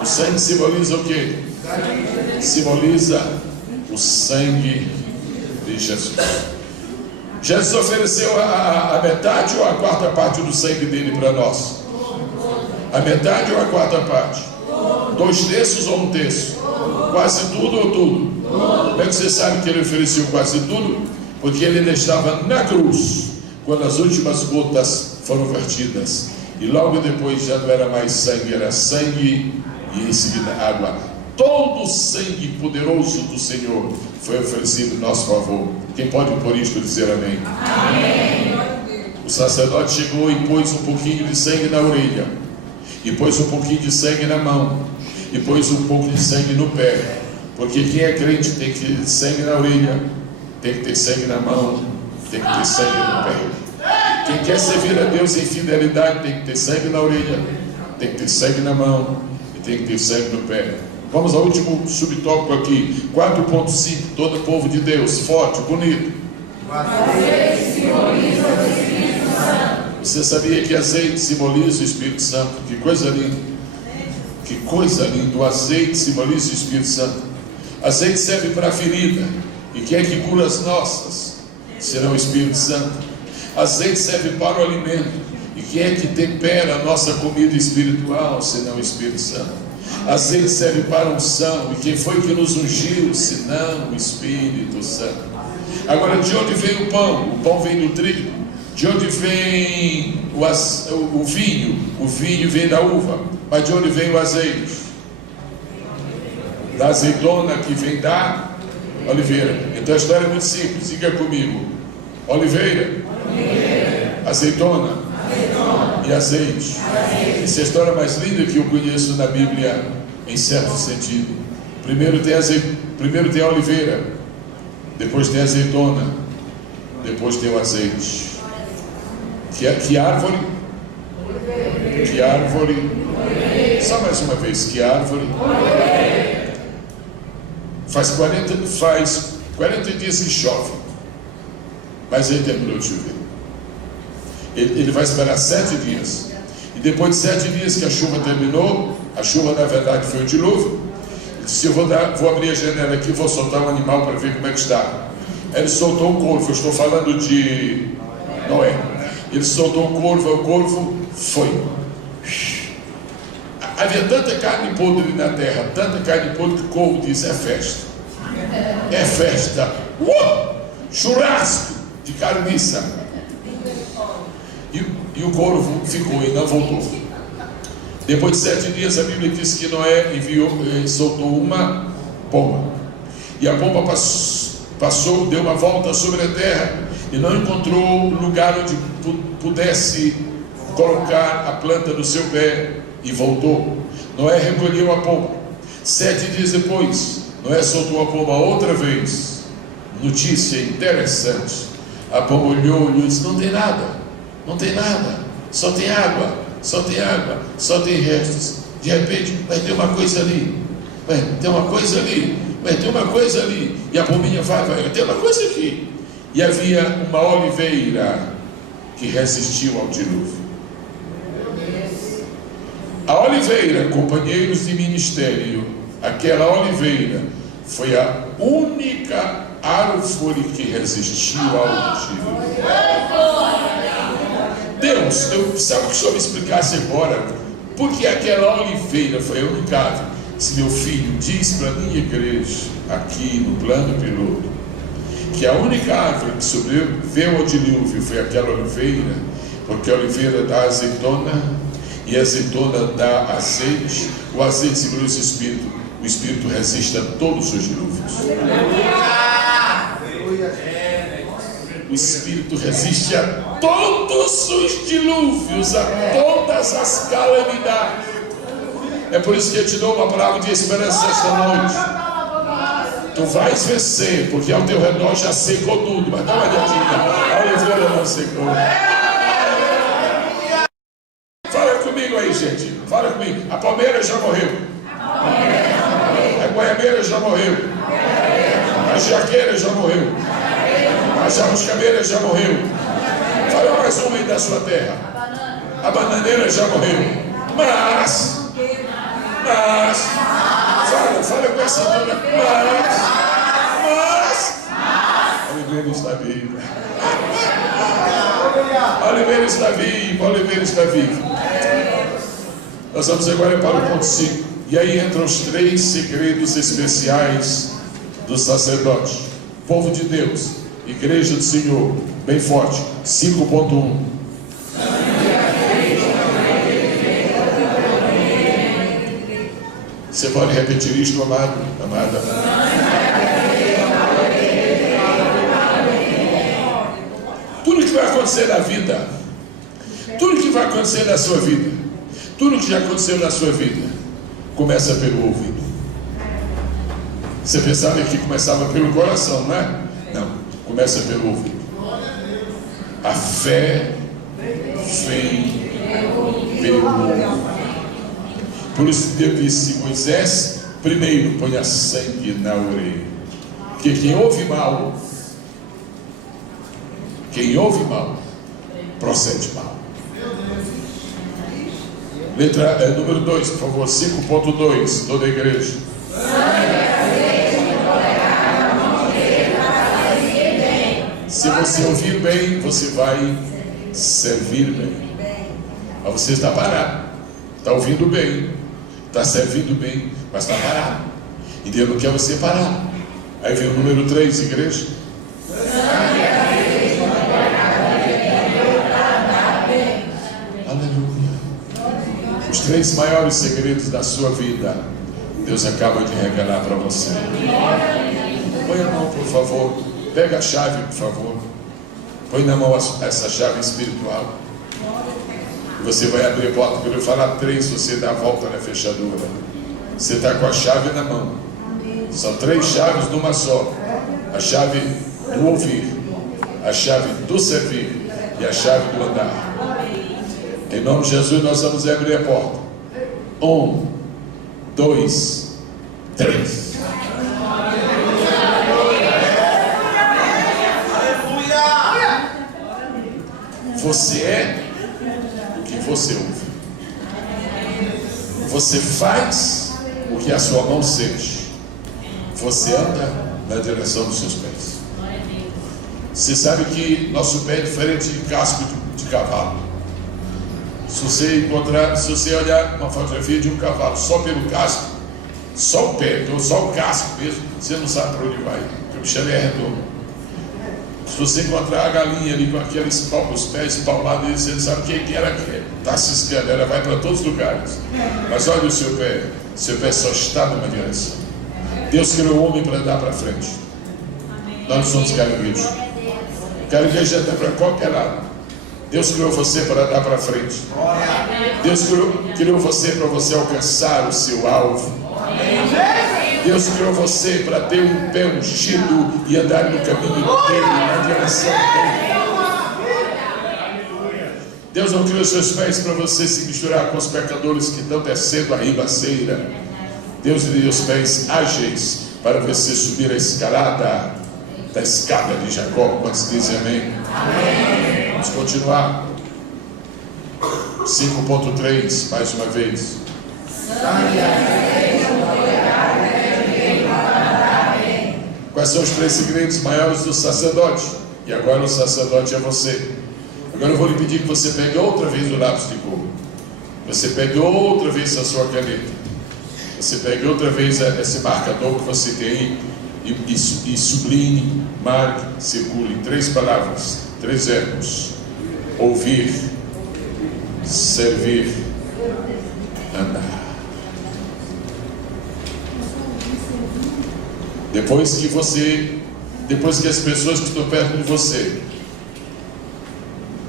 O sangue simboliza o quê? Simboliza o sangue de Jesus. Jesus ofereceu a metade ou a quarta parte do sangue dele para nós? A metade ou a quarta parte? 2/3 ou 1/3? Quase tudo ou tudo? Como é que você sabe que ele ofereceu quase tudo? Porque ele ainda estava na cruz quando as últimas gotas foram vertidas. E logo depois já não era mais sangue, era sangue e em seguida água. Todo o sangue poderoso do Senhor foi oferecido em nosso favor. Quem pode por isto dizer amém? Amém. O sacerdote chegou e pôs um pouquinho de sangue na orelha, e pôs um pouquinho de sangue na mão, e pôs um pouco de sangue no pé. Porque quem é crente tem que ter sangue na orelha, tem que ter sangue na mão, tem que ter sangue no pé. Quem quer servir a Deus em fidelidade tem que ter sangue na orelha, tem que ter sangue na mão e tem que ter sangue no pé. Vamos ao último subtópico aqui, 4.5, todo o povo de Deus, forte, bonito. Você sabia que azeite simboliza o Espírito Santo? Que coisa linda! Que coisa linda! O azeite simboliza o Espírito Santo. Azeite serve para a ferida. E quem é que cura as nossas? Será o Espírito Santo. Azeite serve para o alimento. E quem é que tempera a nossa comida espiritual? Senão o Espírito Santo. Azeite serve para unção. E quem foi que nos ungiu? Senão o Espírito Santo. Agora, de onde vem o pão? O pão vem do trigo. De onde vem o vinho? O vinho vem da uva. Mas de onde vem o azeite? Da azeitona, que vem da oliveira. Então a história é muito simples, diga comigo. Oliveira, azeitona e azeite. Essa é a história mais linda que eu conheço na Bíblia, em certo sentido. Primeiro tem a oliveira, depois tem a azeitona, depois tem o azeite. Que árvore? Que árvore? Só mais uma vez, que árvore? Faz 40 dias que chove, mas ele terminou de chover. Ele vai esperar 7 dias. E depois de 7 dias que a chuva terminou, a chuva na verdade foi o dilúvio. Ele disse: eu vou abrir a janela aqui, vou soltar um animal para ver como é que está. Aí ele soltou um corvo, eu estou falando de Noé. Ele soltou um corvo, o corvo foi. Havia tanta carne podre na terra, tanta carne podre, que o corvo disse: é festa. É festa. Churrasco de carniça. E o corvo ficou e não voltou. Depois de 7 dias, a Bíblia diz que Noé soltou uma pomba. E a pomba passou, deu uma volta sobre a terra e não encontrou lugar onde pudesse colocar a planta do seu pé e voltou. Noé recolheu a pomba. 7 dias depois, Noé soltou a pomba outra vez. Notícia interessante. A pomba olhou e disse: não tem nada. Não tem nada, só tem água, só tem restos. De repente, vai ter uma coisa ali, vai ter uma coisa ali, vai ter uma coisa ali. E a pombinha vai ter uma coisa aqui. E havia uma oliveira que resistiu ao dilúvio. A oliveira, companheiros de ministério, aquela oliveira foi a única árvore que resistiu ao dilúvio. Deus, sabe o que o Senhor me explicasse agora? Porque aquela oliveira foi a única árvore. Se meu filho diz para a minha igreja, aqui no plano piloto, que a única árvore que sobreviveu ao dilúvio foi aquela oliveira, porque a oliveira dá azeitona, e a azeitona dá azeite. O azeite simboliza o Espírito. O Espírito resiste a todos os dilúvios. O Espírito resiste a todos os dilúvios, a todas as calamidades. É por isso que eu te dou uma palavra de esperança esta noite. Tu vais vencer, porque ao teu redor já secou tudo, mas não adianta, a oliveira não secou. Fala comigo aí, gente. Fala comigo. A palmeira já morreu. A goiabeira já morreu. A jaqueira já morreu. A jaruscabeira já morreu. Fala mais uma aí da sua terra. A bananeira já morreu. Mas fala com essa dona. A oliveira está viva. A oliveira está viva. A oliveira está viva. Nós vamos agora para o ponto 5. E aí entram os 3 segredos especiais do sacerdote. Povo de Deus, Igreja do Senhor, bem forte. 5.1. Você pode repetir isto, amado, amada? Tudo que vai acontecer na vida, tudo que vai acontecer na sua vida, tudo que já aconteceu na sua vida, começa pelo ouvido. Você pensava que começava pelo coração, não é? Não, começa pelo ouvido. A fé vem pelo ouvido. Por isso Deus disse: Moisés, primeiro ponha sangue na orelha. Porque quem ouve mal, procede mal. Letra número 2, por favor, 5.2, toda a igreja. Se você ouvir bem, você vai servir bem. Mas você está parado, está ouvindo bem, está servindo bem, mas está parado. E Deus não quer você parar. Aí vem o número 3, igreja. Aleluia. Os 3 maiores segredos da sua vida, Deus acaba de revelar para você. Põe a mão, por favor. Pega a chave, por favor. Põe na mão essa chave espiritual. Você vai abrir a porta. Quando eu falar 3, você dá a volta na fechadura. Você está com a chave na mão. São 3 chaves numa só. A chave do ouvir, a chave do servir e a chave do andar. Em nome de Jesus, nós vamos abrir a porta. 1, 2, 3. Você é o que você ouve. Você faz o que a sua mão sente. Você anda na direção dos seus pés. Você sabe que nosso pé é diferente de casco de cavalo. Se você olhar uma fotografia de um cavalo só pelo casco, só o pé, só o casco mesmo, você não sabe para onde vai, porque o bicho é redondo. Se você encontrar a galinha ali com aqueles os pés paulados, você não sabe quem que ela quer. Está ciscando, ela vai para todos os lugares. Mas olha o seu pé só está numa direção. Deus criou o homem para andar para frente. Nós não somos caranguejos. Caranguejo anda para qualquer lado. Deus criou você para andar para frente. Deus criou você para você alcançar o seu alvo. Deus criou você para ter um pé ungido e andar no caminho dele, na direção dele. Deus não criou seus pés para você se misturar com os pecadores que estão descendo a ribanceira. Deus lhe deu os pés ágeis para você subir a escalada da escada de Jacó. Quantos dizem amém? Amém. Vamos continuar. 5.3, mais uma vez. Quais são os 3 segredos maiores do sacerdote? E agora o sacerdote é você. Agora eu vou lhe pedir que você pegue outra vez o lápis de cor. Você pegue outra vez a sua caneta. Você pegue outra vez esse marcador que você tem aí e sublinhe, marque, circule 3 palavras, 3 verbos: ouvir, servir, andar. Depois que as pessoas que estão perto de você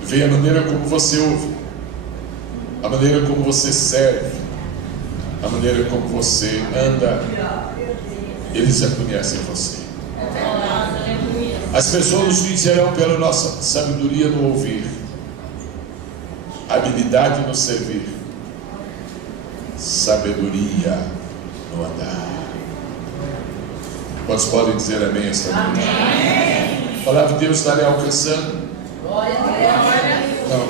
veem a maneira como você ouve, a maneira como você serve, a maneira como você anda, eles já conhecem você. As pessoas nos conhecerão pela nossa sabedoria no ouvir, habilidade no servir, sabedoria no andar. Quantos podem dizer amém esta noite? A palavra de Deus está lhe alcançando? Glória a Deus. Não.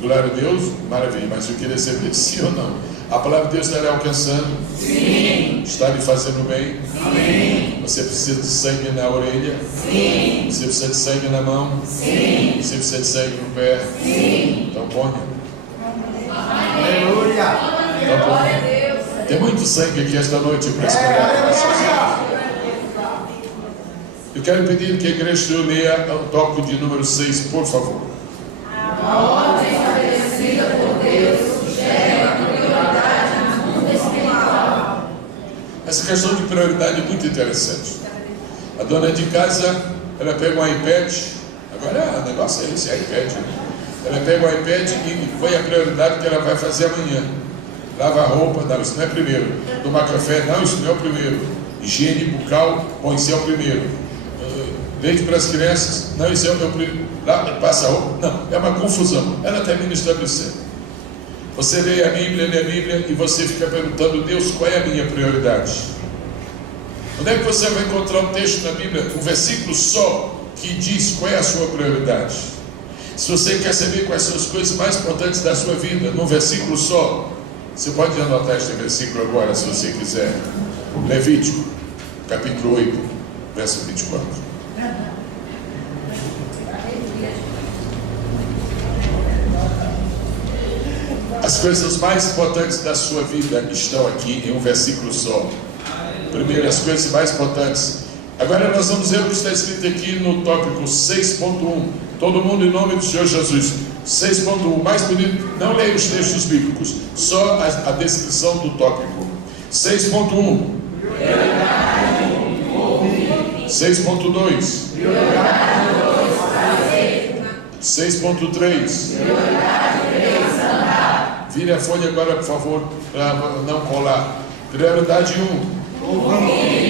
Glória a Deus, maravilha. Mas eu queria saber sim ou não. A palavra de Deus está lhe alcançando? Sim. Está lhe fazendo bem? Sim. Você precisa de sangue na orelha? Sim. Você precisa de sangue na mão? Sim. Você precisa de sangue no pé? Sim. Então ponha. Aleluia. Então ponha. Tem muito sangue aqui esta noite para espalhar. Eu quero pedir que a igreja leia o tópico de número 6, por favor. A ordem estabelecida por Deus gera prioridade no mundo espiritual. questão de prioridade é muito interessante. A dona de casa, ela pega um iPad, agora o negócio é esse iPad, né? Ela pega o iPad e põe a prioridade que ela vai fazer amanhã. Lava a roupa, não, isso não é primeiro. Tomar café, não, isso não é o primeiro. Higiene bucal, bom, isso é o primeiro. Leite para as crianças, não, isso é o meu primeiro. Lá, passa a roupa, não, é uma confusão. Ela termina estabelecendo. Você lê a Bíblia e você fica perguntando: Deus, qual é a minha prioridade? Onde é que você vai encontrar um texto na Bíblia, um versículo só, que diz qual é a sua prioridade? Se você quer saber quais são as coisas mais importantes da sua vida, num versículo só, você pode anotar este versículo agora, se você quiser. Levítico, capítulo 8, verso 24. As coisas mais importantes da sua vida estão aqui em um versículo só. Primeiro, as coisas mais importantes. Agora nós vamos ver o que está escrito aqui no tópico 6.1. Todo mundo em nome do Senhor Jesus. 6.1, mais bonito. Não leia os textos bíblicos, só a descrição do tópico. 6.1. 6.2. 6.3. Vire a folha agora, por favor, para não colar. Prioridade 1.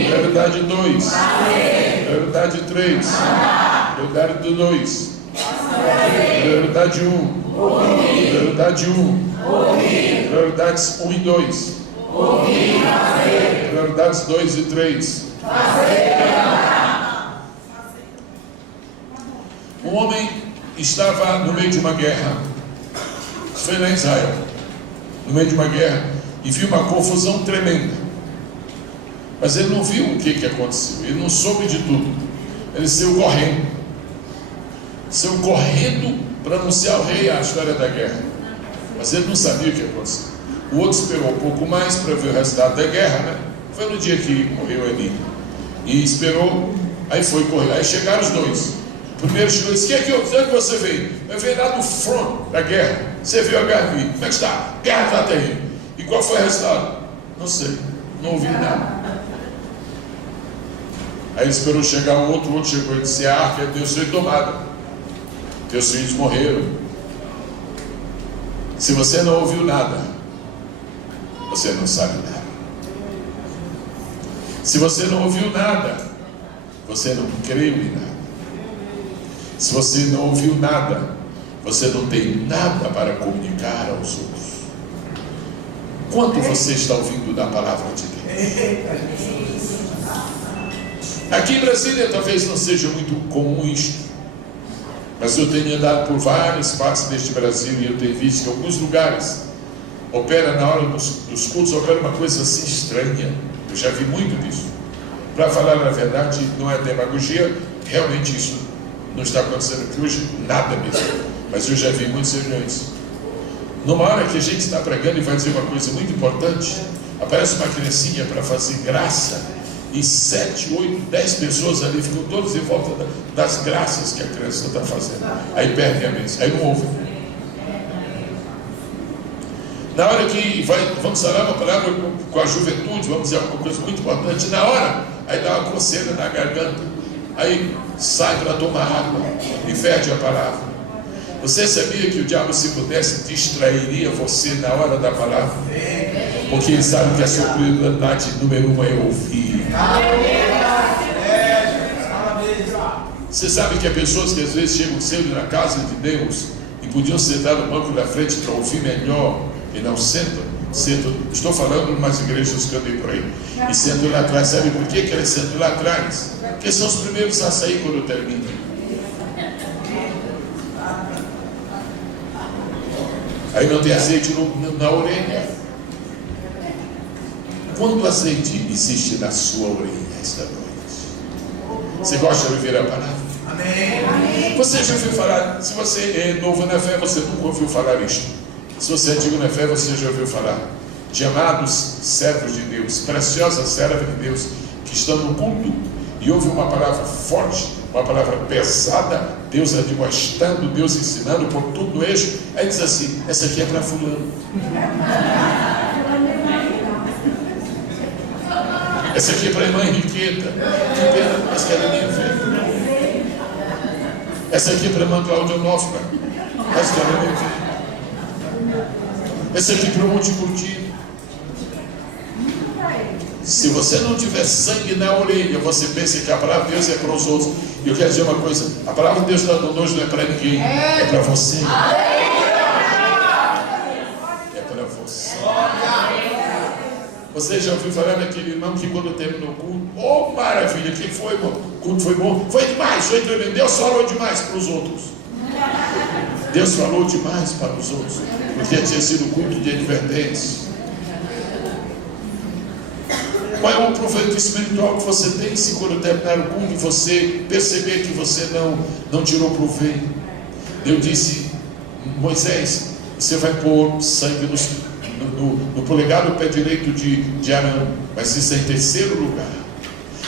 Prioridade 2. Prioridade 3. Prioridade 2. Prioridade 1. Prioridade 1. Prioridades 1 e 2. Prioridades 2 e 3. Um homem estava no meio de uma guerra. Foi lá em Israel, no meio de uma guerra, e viu uma confusão tremenda. Mas ele não viu o que aconteceu, ele não soube de tudo. Ele saiu correndo para anunciar ao rei a história da guerra. Mas ele não sabia o que aconteceu. O outro esperou um pouco mais para ver o resultado da guerra, né? Foi no dia que morreu Eli. E esperou, aí foi correr. Aí chegaram os dois. O primeiro chegou e disse: onde é que você veio? Eu venho lá do front da guerra. Você viu a guerra? Como é que está? A guerra está terrível. E qual foi o resultado? Não sei, não ouvi nada. Aí ele esperou chegar o outro chegou e disse: a arca de Deus foi tomada, teus filhos morreram. Se você não ouviu nada, você não sabe nada. Se você não ouviu nada, você não creu em nada. Se você não ouviu nada, você não tem nada para comunicar aos outros. Quanto você está ouvindo da palavra de Deus? Aqui em Brasília talvez não seja muito comum isto, mas eu tenho andado por várias partes deste Brasil e eu tenho visto que em alguns lugares opera na hora dos cultos, opera uma coisa assim estranha. Eu já vi muito disso. Para falar a verdade, não é demagogia, realmente isso não está acontecendo aqui hoje, nada mesmo. Mas eu já vi muitas reuniões. Numa hora que a gente está pregando e vai dizer uma coisa muito importante, aparece uma criancinha para fazer graça, e 7, 8, 10 pessoas ali ficam todos em volta das graças que a criança está fazendo. Aí perde a mesa, aí não ouve. Na hora que vamos falar uma palavra com a juventude, vamos dizer alguma coisa muito importante, na hora, aí dá uma coceira na garganta, aí sai para tomar água e perde a palavra. Você sabia que o diabo, se pudesse, distrairia você na hora da palavra? Porque ele sabe que a sua prioridade número 1 é ouvir. Você sabe que há pessoas que às vezes chegam cedo na casa de Deus e podiam sentar no banco da frente para ouvir melhor e não sentam. Estou falando de umas igrejas que eu dei por aí. E sentam lá atrás. Sabe por que eles sentam lá atrás? Porque são os primeiros a sair quando termina. Aí não tem azeite na orelha. Quanto azeite existe na sua orelha esta noite? Você gosta de ouvir a palavra? Amém. Você já ouviu falar? Se você é novo na fé, você nunca ouviu falar isto. Se você é antigo na fé, você já ouviu falar de amados servos de Deus, preciosas servas de Deus, que estão no culto e ouvem uma palavra forte, uma palavra pesada, Deus admoestando, Deus ensinando por tudo eixo. Aí diz assim: essa aqui é para fulano. Essa aqui é para a irmã Henriqueta. Que pena, mas quero nem ver. Essa aqui é para a irmã Cláudia Onofra. Mas quero nem ver. Essa aqui é para o Monte Curtido. Se você não tiver sangue na orelha, você pensa que a palavra de Deus é para os outros. E eu quero dizer uma coisa: a palavra de Deus está dando hoje não é para ninguém, é para você. É para você. Você já ouviu falar daquele irmão que quando terminou o culto, oh maravilha, que foi, irmão? O culto foi bom, foi demais, foi tremendo. Deus falou demais para os outros. Deus falou demais para os outros, porque tinha sido um culto de advertência. Qual é o proveito espiritual que você tem se quando terminar o culto você perceber que você não tirou proveito? Deus disse: Moisés, você vai pôr sangue no polegar do pé direito de Arão, mas isso é em terceiro lugar.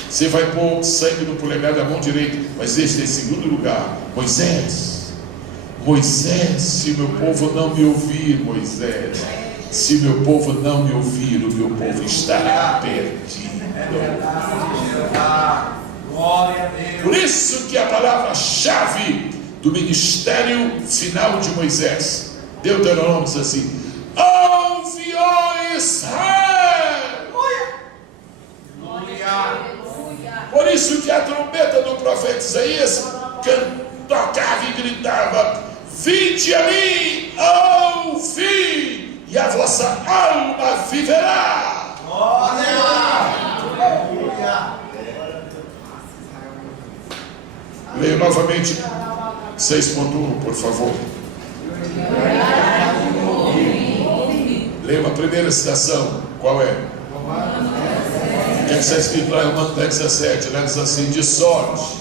Você vai pôr sangue no polegar da mão direita, mas este é em segundo lugar. Moisés, se meu povo não me ouvir, Moisés, se meu povo não me ouvir, o meu povo estará perdido. Por isso que a palavra-chave do ministério final de Moisés, Deuteronômio diz assim: ouve, ó Israel! Por isso que a trombeta do profeta Isaías tocava e gritava: vinde a mim, ouvi, e a vossa alma viverá. Leia novamente 6.1, por favor. Leia uma primeira citação. Qual é? O que está escrito lá em Romanos 10:17? Ela diz assim: de sorte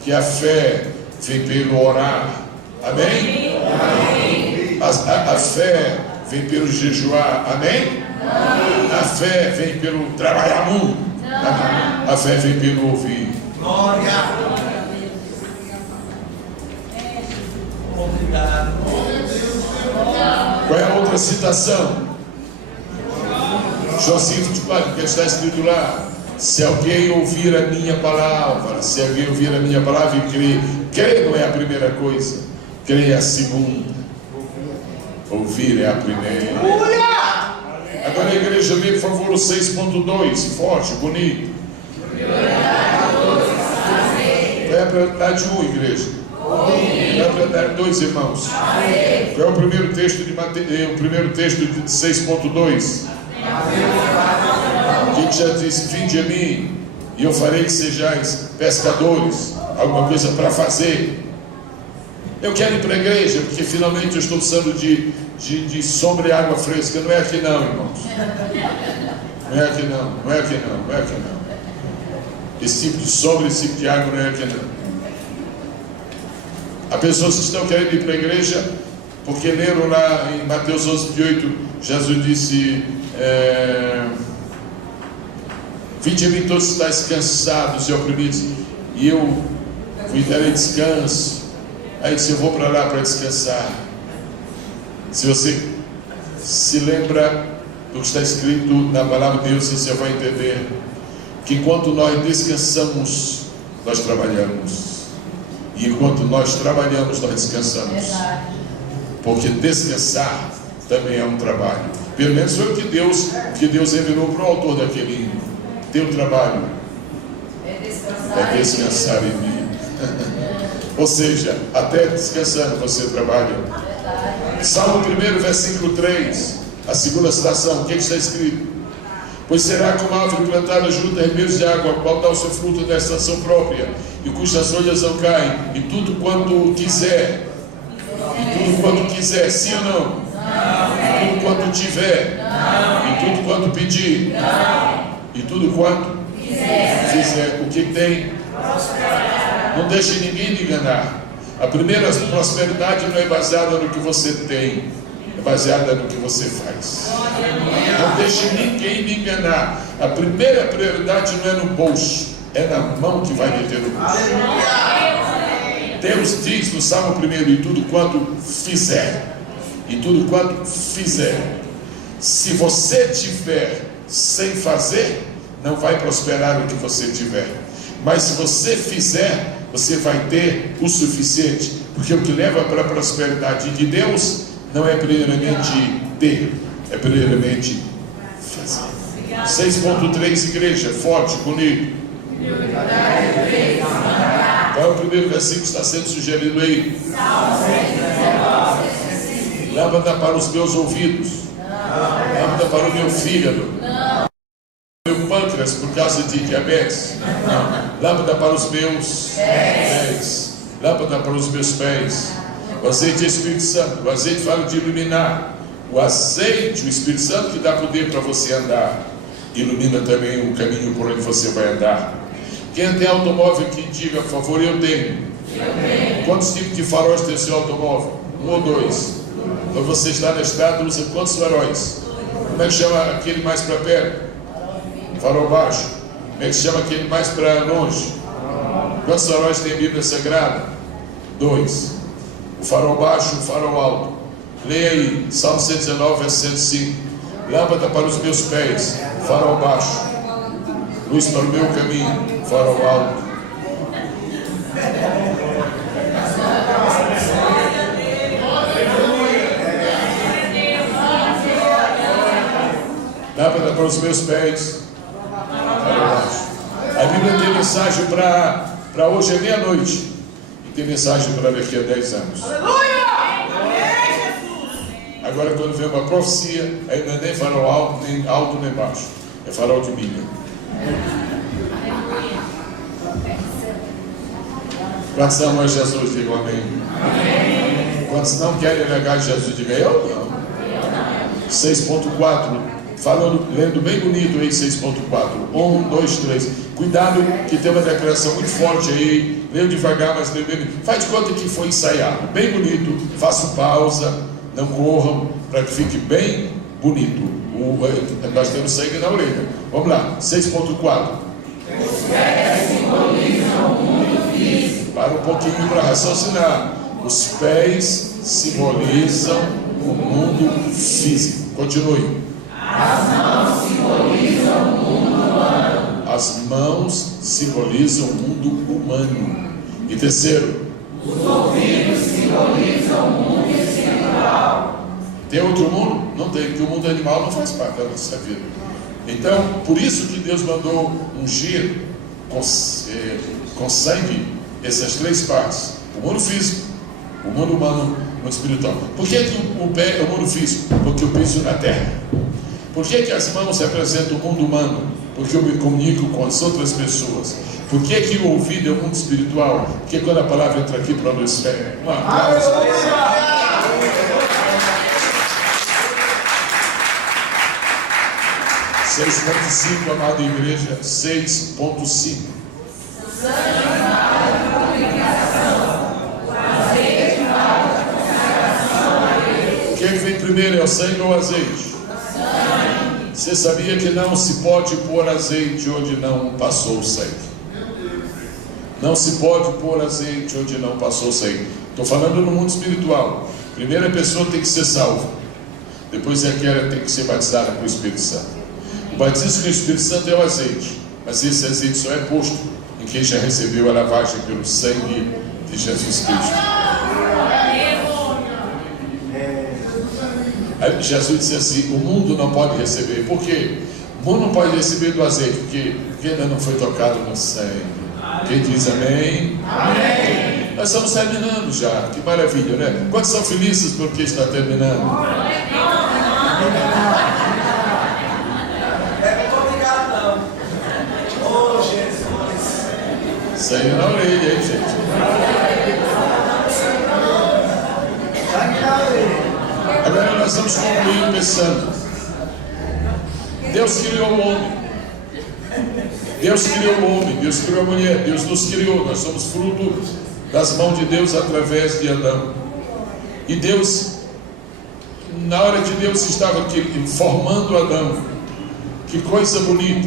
que a fé vem pelo orar. Amém? A fé vem pelo jejuar. Amém? A fé vem pelo trabalhar muito. A fé vem pelo ouvir. Qual é a outra citação? João 5:24, que está escrito lá: se alguém ouvir a minha palavra, e crer não é a primeira coisa, crer é a segunda, ouvir é a primeira. Agora a igreja vê, por favor, o 6.2, forte, bonito. Qual é a prioridade 1, igreja? Qual é a prioridade 2, irmãos? Qual é o primeiro texto de Mateus, o primeiro texto de 6.2? Que já disse: vinde a mim e eu farei que sejais pescadores. Alguma coisa para fazer. Eu quero ir para a igreja porque finalmente eu estou precisando de sombra e água fresca. Não é aqui não, irmãos. Não é aqui não. Esse tipo de sombra, esse tipo de água não é aqui não. Há pessoas que estão querendo ir para a igreja porque leram lá em Mateus 11:8, Jesus disse: vinde a mim todos que estáis cansados e oprimidos, e eu vos darei descanso. Aí disse: eu vou para lá para descansar. Se você se lembra do que está escrito na palavra de Deus, você vai entender que enquanto nós descansamos, nós trabalhamos. E enquanto nós trabalhamos, nós descansamos. Porque descansar também é um trabalho. Pelo menos foi o que Deus revelou para o autor daquele hino. Teu trabalho é descansar em mim. Ou seja, até descansando você trabalha. Salmo 1, versículo 3, a segunda citação, o que está escrito? Pois será como a árvore plantada junto a ribeiros de água, qual dá o seu fruto na estação própria, e cujas folhas não caem, e tudo quanto quiser, sim ou não? E tudo quanto tiver, e tudo quanto pedir, e tudo quanto fizer, o que tem? Não deixe ninguém lhe enganar. A primeira prosperidade não é baseada no que você tem, é baseada no que você faz. Não deixe ninguém lhe enganar. A primeira prioridade não é no bolso, é na mão que vai meter no bolso. Deus diz no Salmo 1: e tudo quanto fizer, se você tiver sem fazer, não vai prosperar o que você tiver. Mas se você fizer, você vai ter o suficiente. Porque o que leva para a prosperidade de Deus não é primeiramente ter, é primeiramente fazer. 6.3, igreja, forte, comigo. Qual é o primeiro versículo que está sendo sugerido aí? Lâmpada para os meus ouvidos, lâmpada para o meu fígado, meu pâncreas por causa de diabetes, lâmpada para os meus pés, lâmpada para os meus pés. O azeite é Espírito Santo. O azeite fala de iluminar. O azeite, o Espírito Santo, que dá poder para você andar, ilumina também o caminho por onde você vai andar. Quem tem automóvel que diga, por favor, eu tenho. Quantos tipos de faróis tem o seu automóvel? 1 ou 2? Quando você está na estrada, usa quantos faróis? Como é que chama aquele mais para perto? Farol baixo. Como é que chama aquele mais para longe? Quantos faróis tem a Bíblia Sagrada? 2. O farol baixo e o farol alto. Leia aí, Salmo 119, versículo 105. Lâmpada para os meus pés, farol baixo. Luz para o meu caminho, farol alto. Lâmpada para os meus pés, farol baixo. A Bíblia tem mensagem para hoje é meia-noite. E tem mensagem para daqui a 10 anos. Agora, quando vem uma profecia, ainda nem farol alto nem baixo. É farol de milha. Quantos amam a Jesus? Digam amém. Quantos não querem negar Jesus? Digam eu não. 6.4. Falando, lendo bem bonito aí, 6.4. 1, 2, 3. Cuidado que tem uma declaração muito forte aí. Leio devagar, mas leio bem. Faz de conta que foi ensaiado. Bem bonito. Façam pausa. Não corram, para que fique bem bonito. Nós temos sangue na orelha. Vamos lá, 6.4. Os pés simbolizam o mundo físico. Para um pouquinho para raciocinar. Os pés simbolizam o mundo físico. Continue. As mãos simbolizam o mundo humano. As mãos simbolizam o mundo humano. E terceiro. Os ouvidos simbolizam o mundo espiritual. Tem outro mundo? Não tem, porque o mundo animal não faz parte da nossa vida. Então, por isso que Deus mandou ungir com sangue essas 3 partes: o mundo físico, o mundo humano, o mundo espiritual. Por que o pé é o mundo físico? Porque eu piso na terra. Por que as mãos representam o mundo humano? Porque eu me comunico com as outras pessoas. Por que o ouvido é o mundo espiritual? Porque quando a palavra entra aqui para nós, um aplauso. 6.5, amada igreja, 6.5. O que vem primeiro, é o sangue ou o azeite? Você sabia que não se pode pôr azeite onde não passou o sangue? Não se pode pôr azeite onde não passou o sangue. Estou falando no mundo espiritual. Primeiro a pessoa tem que ser salva. Depois aquela tem que ser batizada com o Espírito Santo. O batismo com o Espírito Santo é o azeite. Mas esse azeite só é posto em quem já recebeu a lavagem pelo sangue de Jesus Cristo. Aí Jesus disse assim: o mundo não pode receber. Por quê? O mundo não pode receber do azeite porque ainda não foi tocado no sangue. Quem diz amém? Amém. Nós estamos terminando já. Que maravilha, né? Quantos são felizes porque está terminando? Obrigado, não. Oh, Jesus. Saiu na orelha, hein, gente? Agora nós vamos concluir pensando. Deus criou o homem. Deus criou o homem, Deus criou a mulher, Deus nos criou, nós somos fruto das mãos de Deus através de Adão. E Deus, na hora que Deus estava aqui formando Adão, que coisa bonita,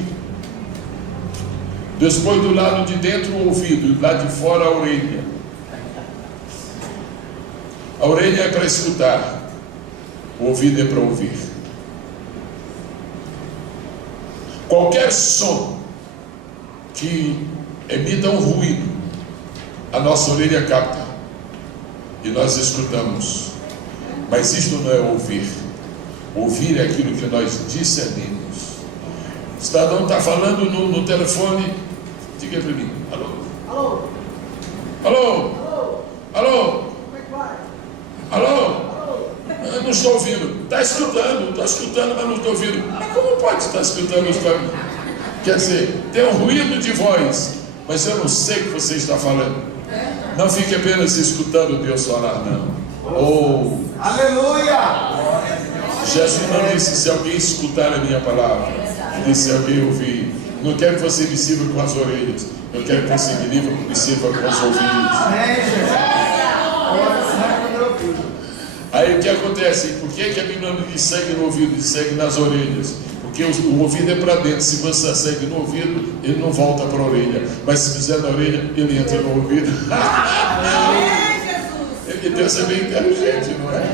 Deus pôs do lado de dentro o ouvido, e do lado de fora a orelha. A orelha é para escutar, o ouvido é para ouvir. Qualquer som que emita um ruído, a nossa orelha capta e nós escutamos. Mas isto não é ouvir. Ouvir é aquilo que nós discernimos. O cidadão está falando no telefone. Diga para mim: alô? Alô? Alô? Alô? Como é que vai? Alô? Eu não estou ouvindo. Está escutando, mas não estou ouvindo. Mas como pode estar escutando? Quer dizer, tem um ruído de voz, mas eu não sei o que você está falando. Não fique apenas escutando Deus falar, não. Oh, Aleluia! Jesus não disse: se alguém escutar a minha palavra, disse: se alguém ouvir. Não quero que você me sirva com as orelhas, eu quero que você me sirva com os ouvidos. Amém, Jesus. Agora sangue no meu ouvido. Aí o que acontece? Por que a Bíblia não diz sangue no ouvido, diz sangue nas orelhas? Porque o ouvido é para dentro. Se você segue no ouvido, ele não volta para a orelha. Mas se fizer na orelha, ele entra no ouvido. Deus é bem inteligente, não é?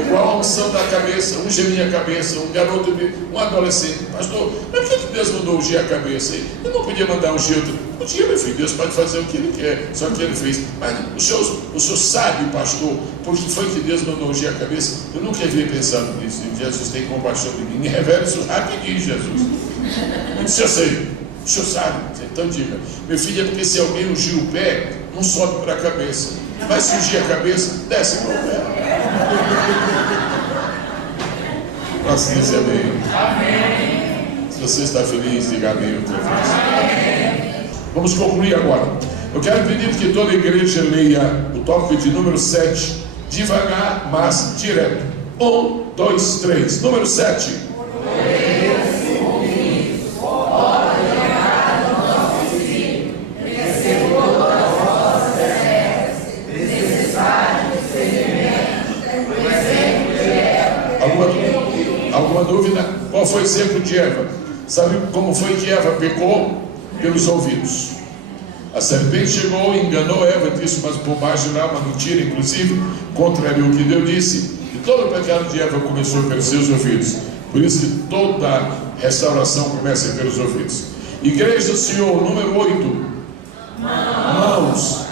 Igual a unção da cabeça, unge a minha cabeça, um garoto, um adolescente: pastor, mas por que Deus mandou ungir a cabeça? Ele não podia mandar ungir outro. Podia, meu filho, Deus pode fazer o que Ele quer, só que Ele fez. Mas o senhor sabe, pastor, por que foi que Deus mandou ungir a cabeça? Eu nunca havia pensado nisso. E Jesus tem compaixão de mim. Me revela isso rapidinho, Jesus. O senhor sei, o senhor sabe. Então diga: meu filho, é porque se alguém ungir o pé, não sobe para a cabeça. Mas se ungir a cabeça, desce para o pé. Posso dizer amém? Se você está feliz, diga amém outra vez. Vamos concluir agora. Eu quero pedir que toda a igreja leia o tópico de número 7, devagar, mas direto. 1, 2, 3. Número 7. Alguma dúvida? Qual foi o exemplo de Eva? Sabe como foi que Eva pecou? Pelos ouvidos. A serpente chegou e enganou Eva, disse umas bobagens lá, uma mentira, inclusive, contrariou o que Deus disse. E todo o pecado de Eva começou pelos seus ouvidos. Por isso que toda restauração começa pelos ouvidos. Igreja do Senhor, número 8. Mãos.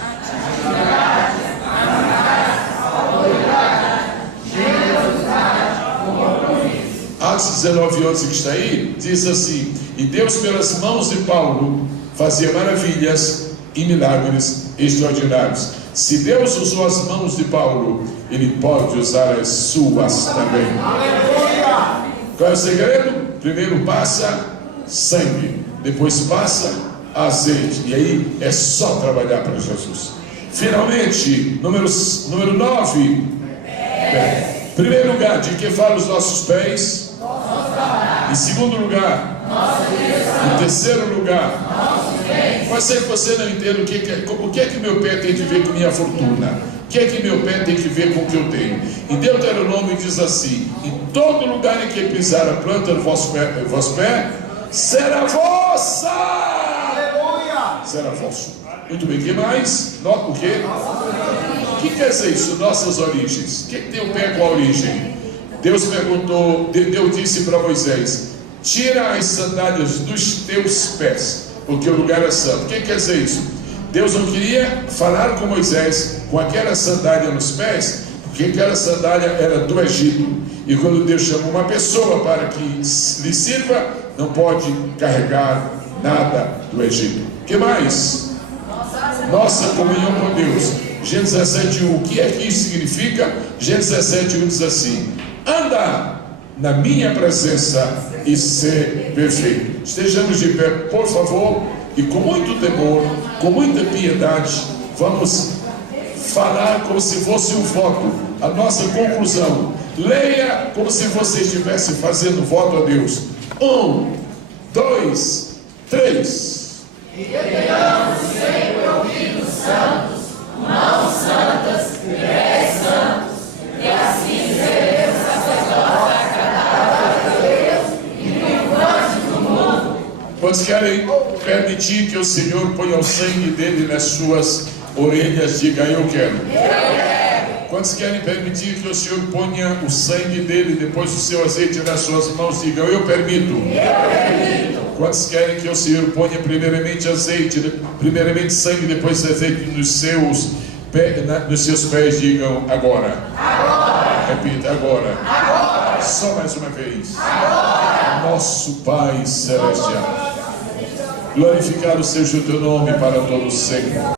Atos 19, 11 que está aí, diz assim: e Deus pelas mãos de Paulo fazia maravilhas e milagres extraordinários. Se Deus usou as mãos de Paulo, Ele pode usar as suas também. Aleluia! Qual é o segredo? Primeiro passa sangue, depois passa azeite, e aí é só trabalhar para Jesus. Finalmente, número 9. Primeiro lugar, de que fala os nossos pés? Em segundo lugar, em terceiro lugar, pode ser que você não entenda o que é que meu pé tem a ver com minha fortuna, o que é que meu pé tem a ver com o que eu tenho. Em Deuteronômio diz assim: em todo lugar em que pisar a planta do vosso pé, será vossa. Aleluia! Será vosso. Muito bem, o que mais? O quê? O que quer dizer isso? Nossas origens. O que tem o pé com a origem? Deus perguntou, Deus disse para Moisés: tira as sandálias dos teus pés, porque o lugar é santo. O que quer dizer isso? Deus não queria falar com Moisés com aquela sandália nos pés, porque aquela sandália era do Egito. E quando Deus chama uma pessoa para que lhe sirva, não pode carregar nada do Egito. O que mais? Nossa comunhão com Deus. Gênesis 17:1. O que é que isso significa? Gênesis 17:1 diz assim: anda na minha presença e ser perfeito. Estejamos de pé, por favor, e com muito temor, com muita piedade, vamos falar como se fosse um voto, a nossa conclusão. Leia como se você estivesse fazendo voto a Deus. 1, 2, 3. E tenhamos sempre ouvidos santos, mãos santas, pés santos, e assim seremos sacerdotes agradáveis a Deus e triunfantes do mundo. Quantos querem permitir que o Senhor ponha o sangue dele nas suas orelhas? Diga: eu quero. Quantos querem permitir que o Senhor ponha o sangue dele, depois o seu azeite nas suas mãos? Digam, eu permito. Eu permito. Quantos querem que o Senhor ponha primeiramente azeite, primeiramente sangue, depois azeite nos seus pés? Digam, agora. Agora. Repita, agora. Agora. Só mais uma vez. Agora. Nosso Pai Celestial, glorificado seja o teu nome para todos sempre.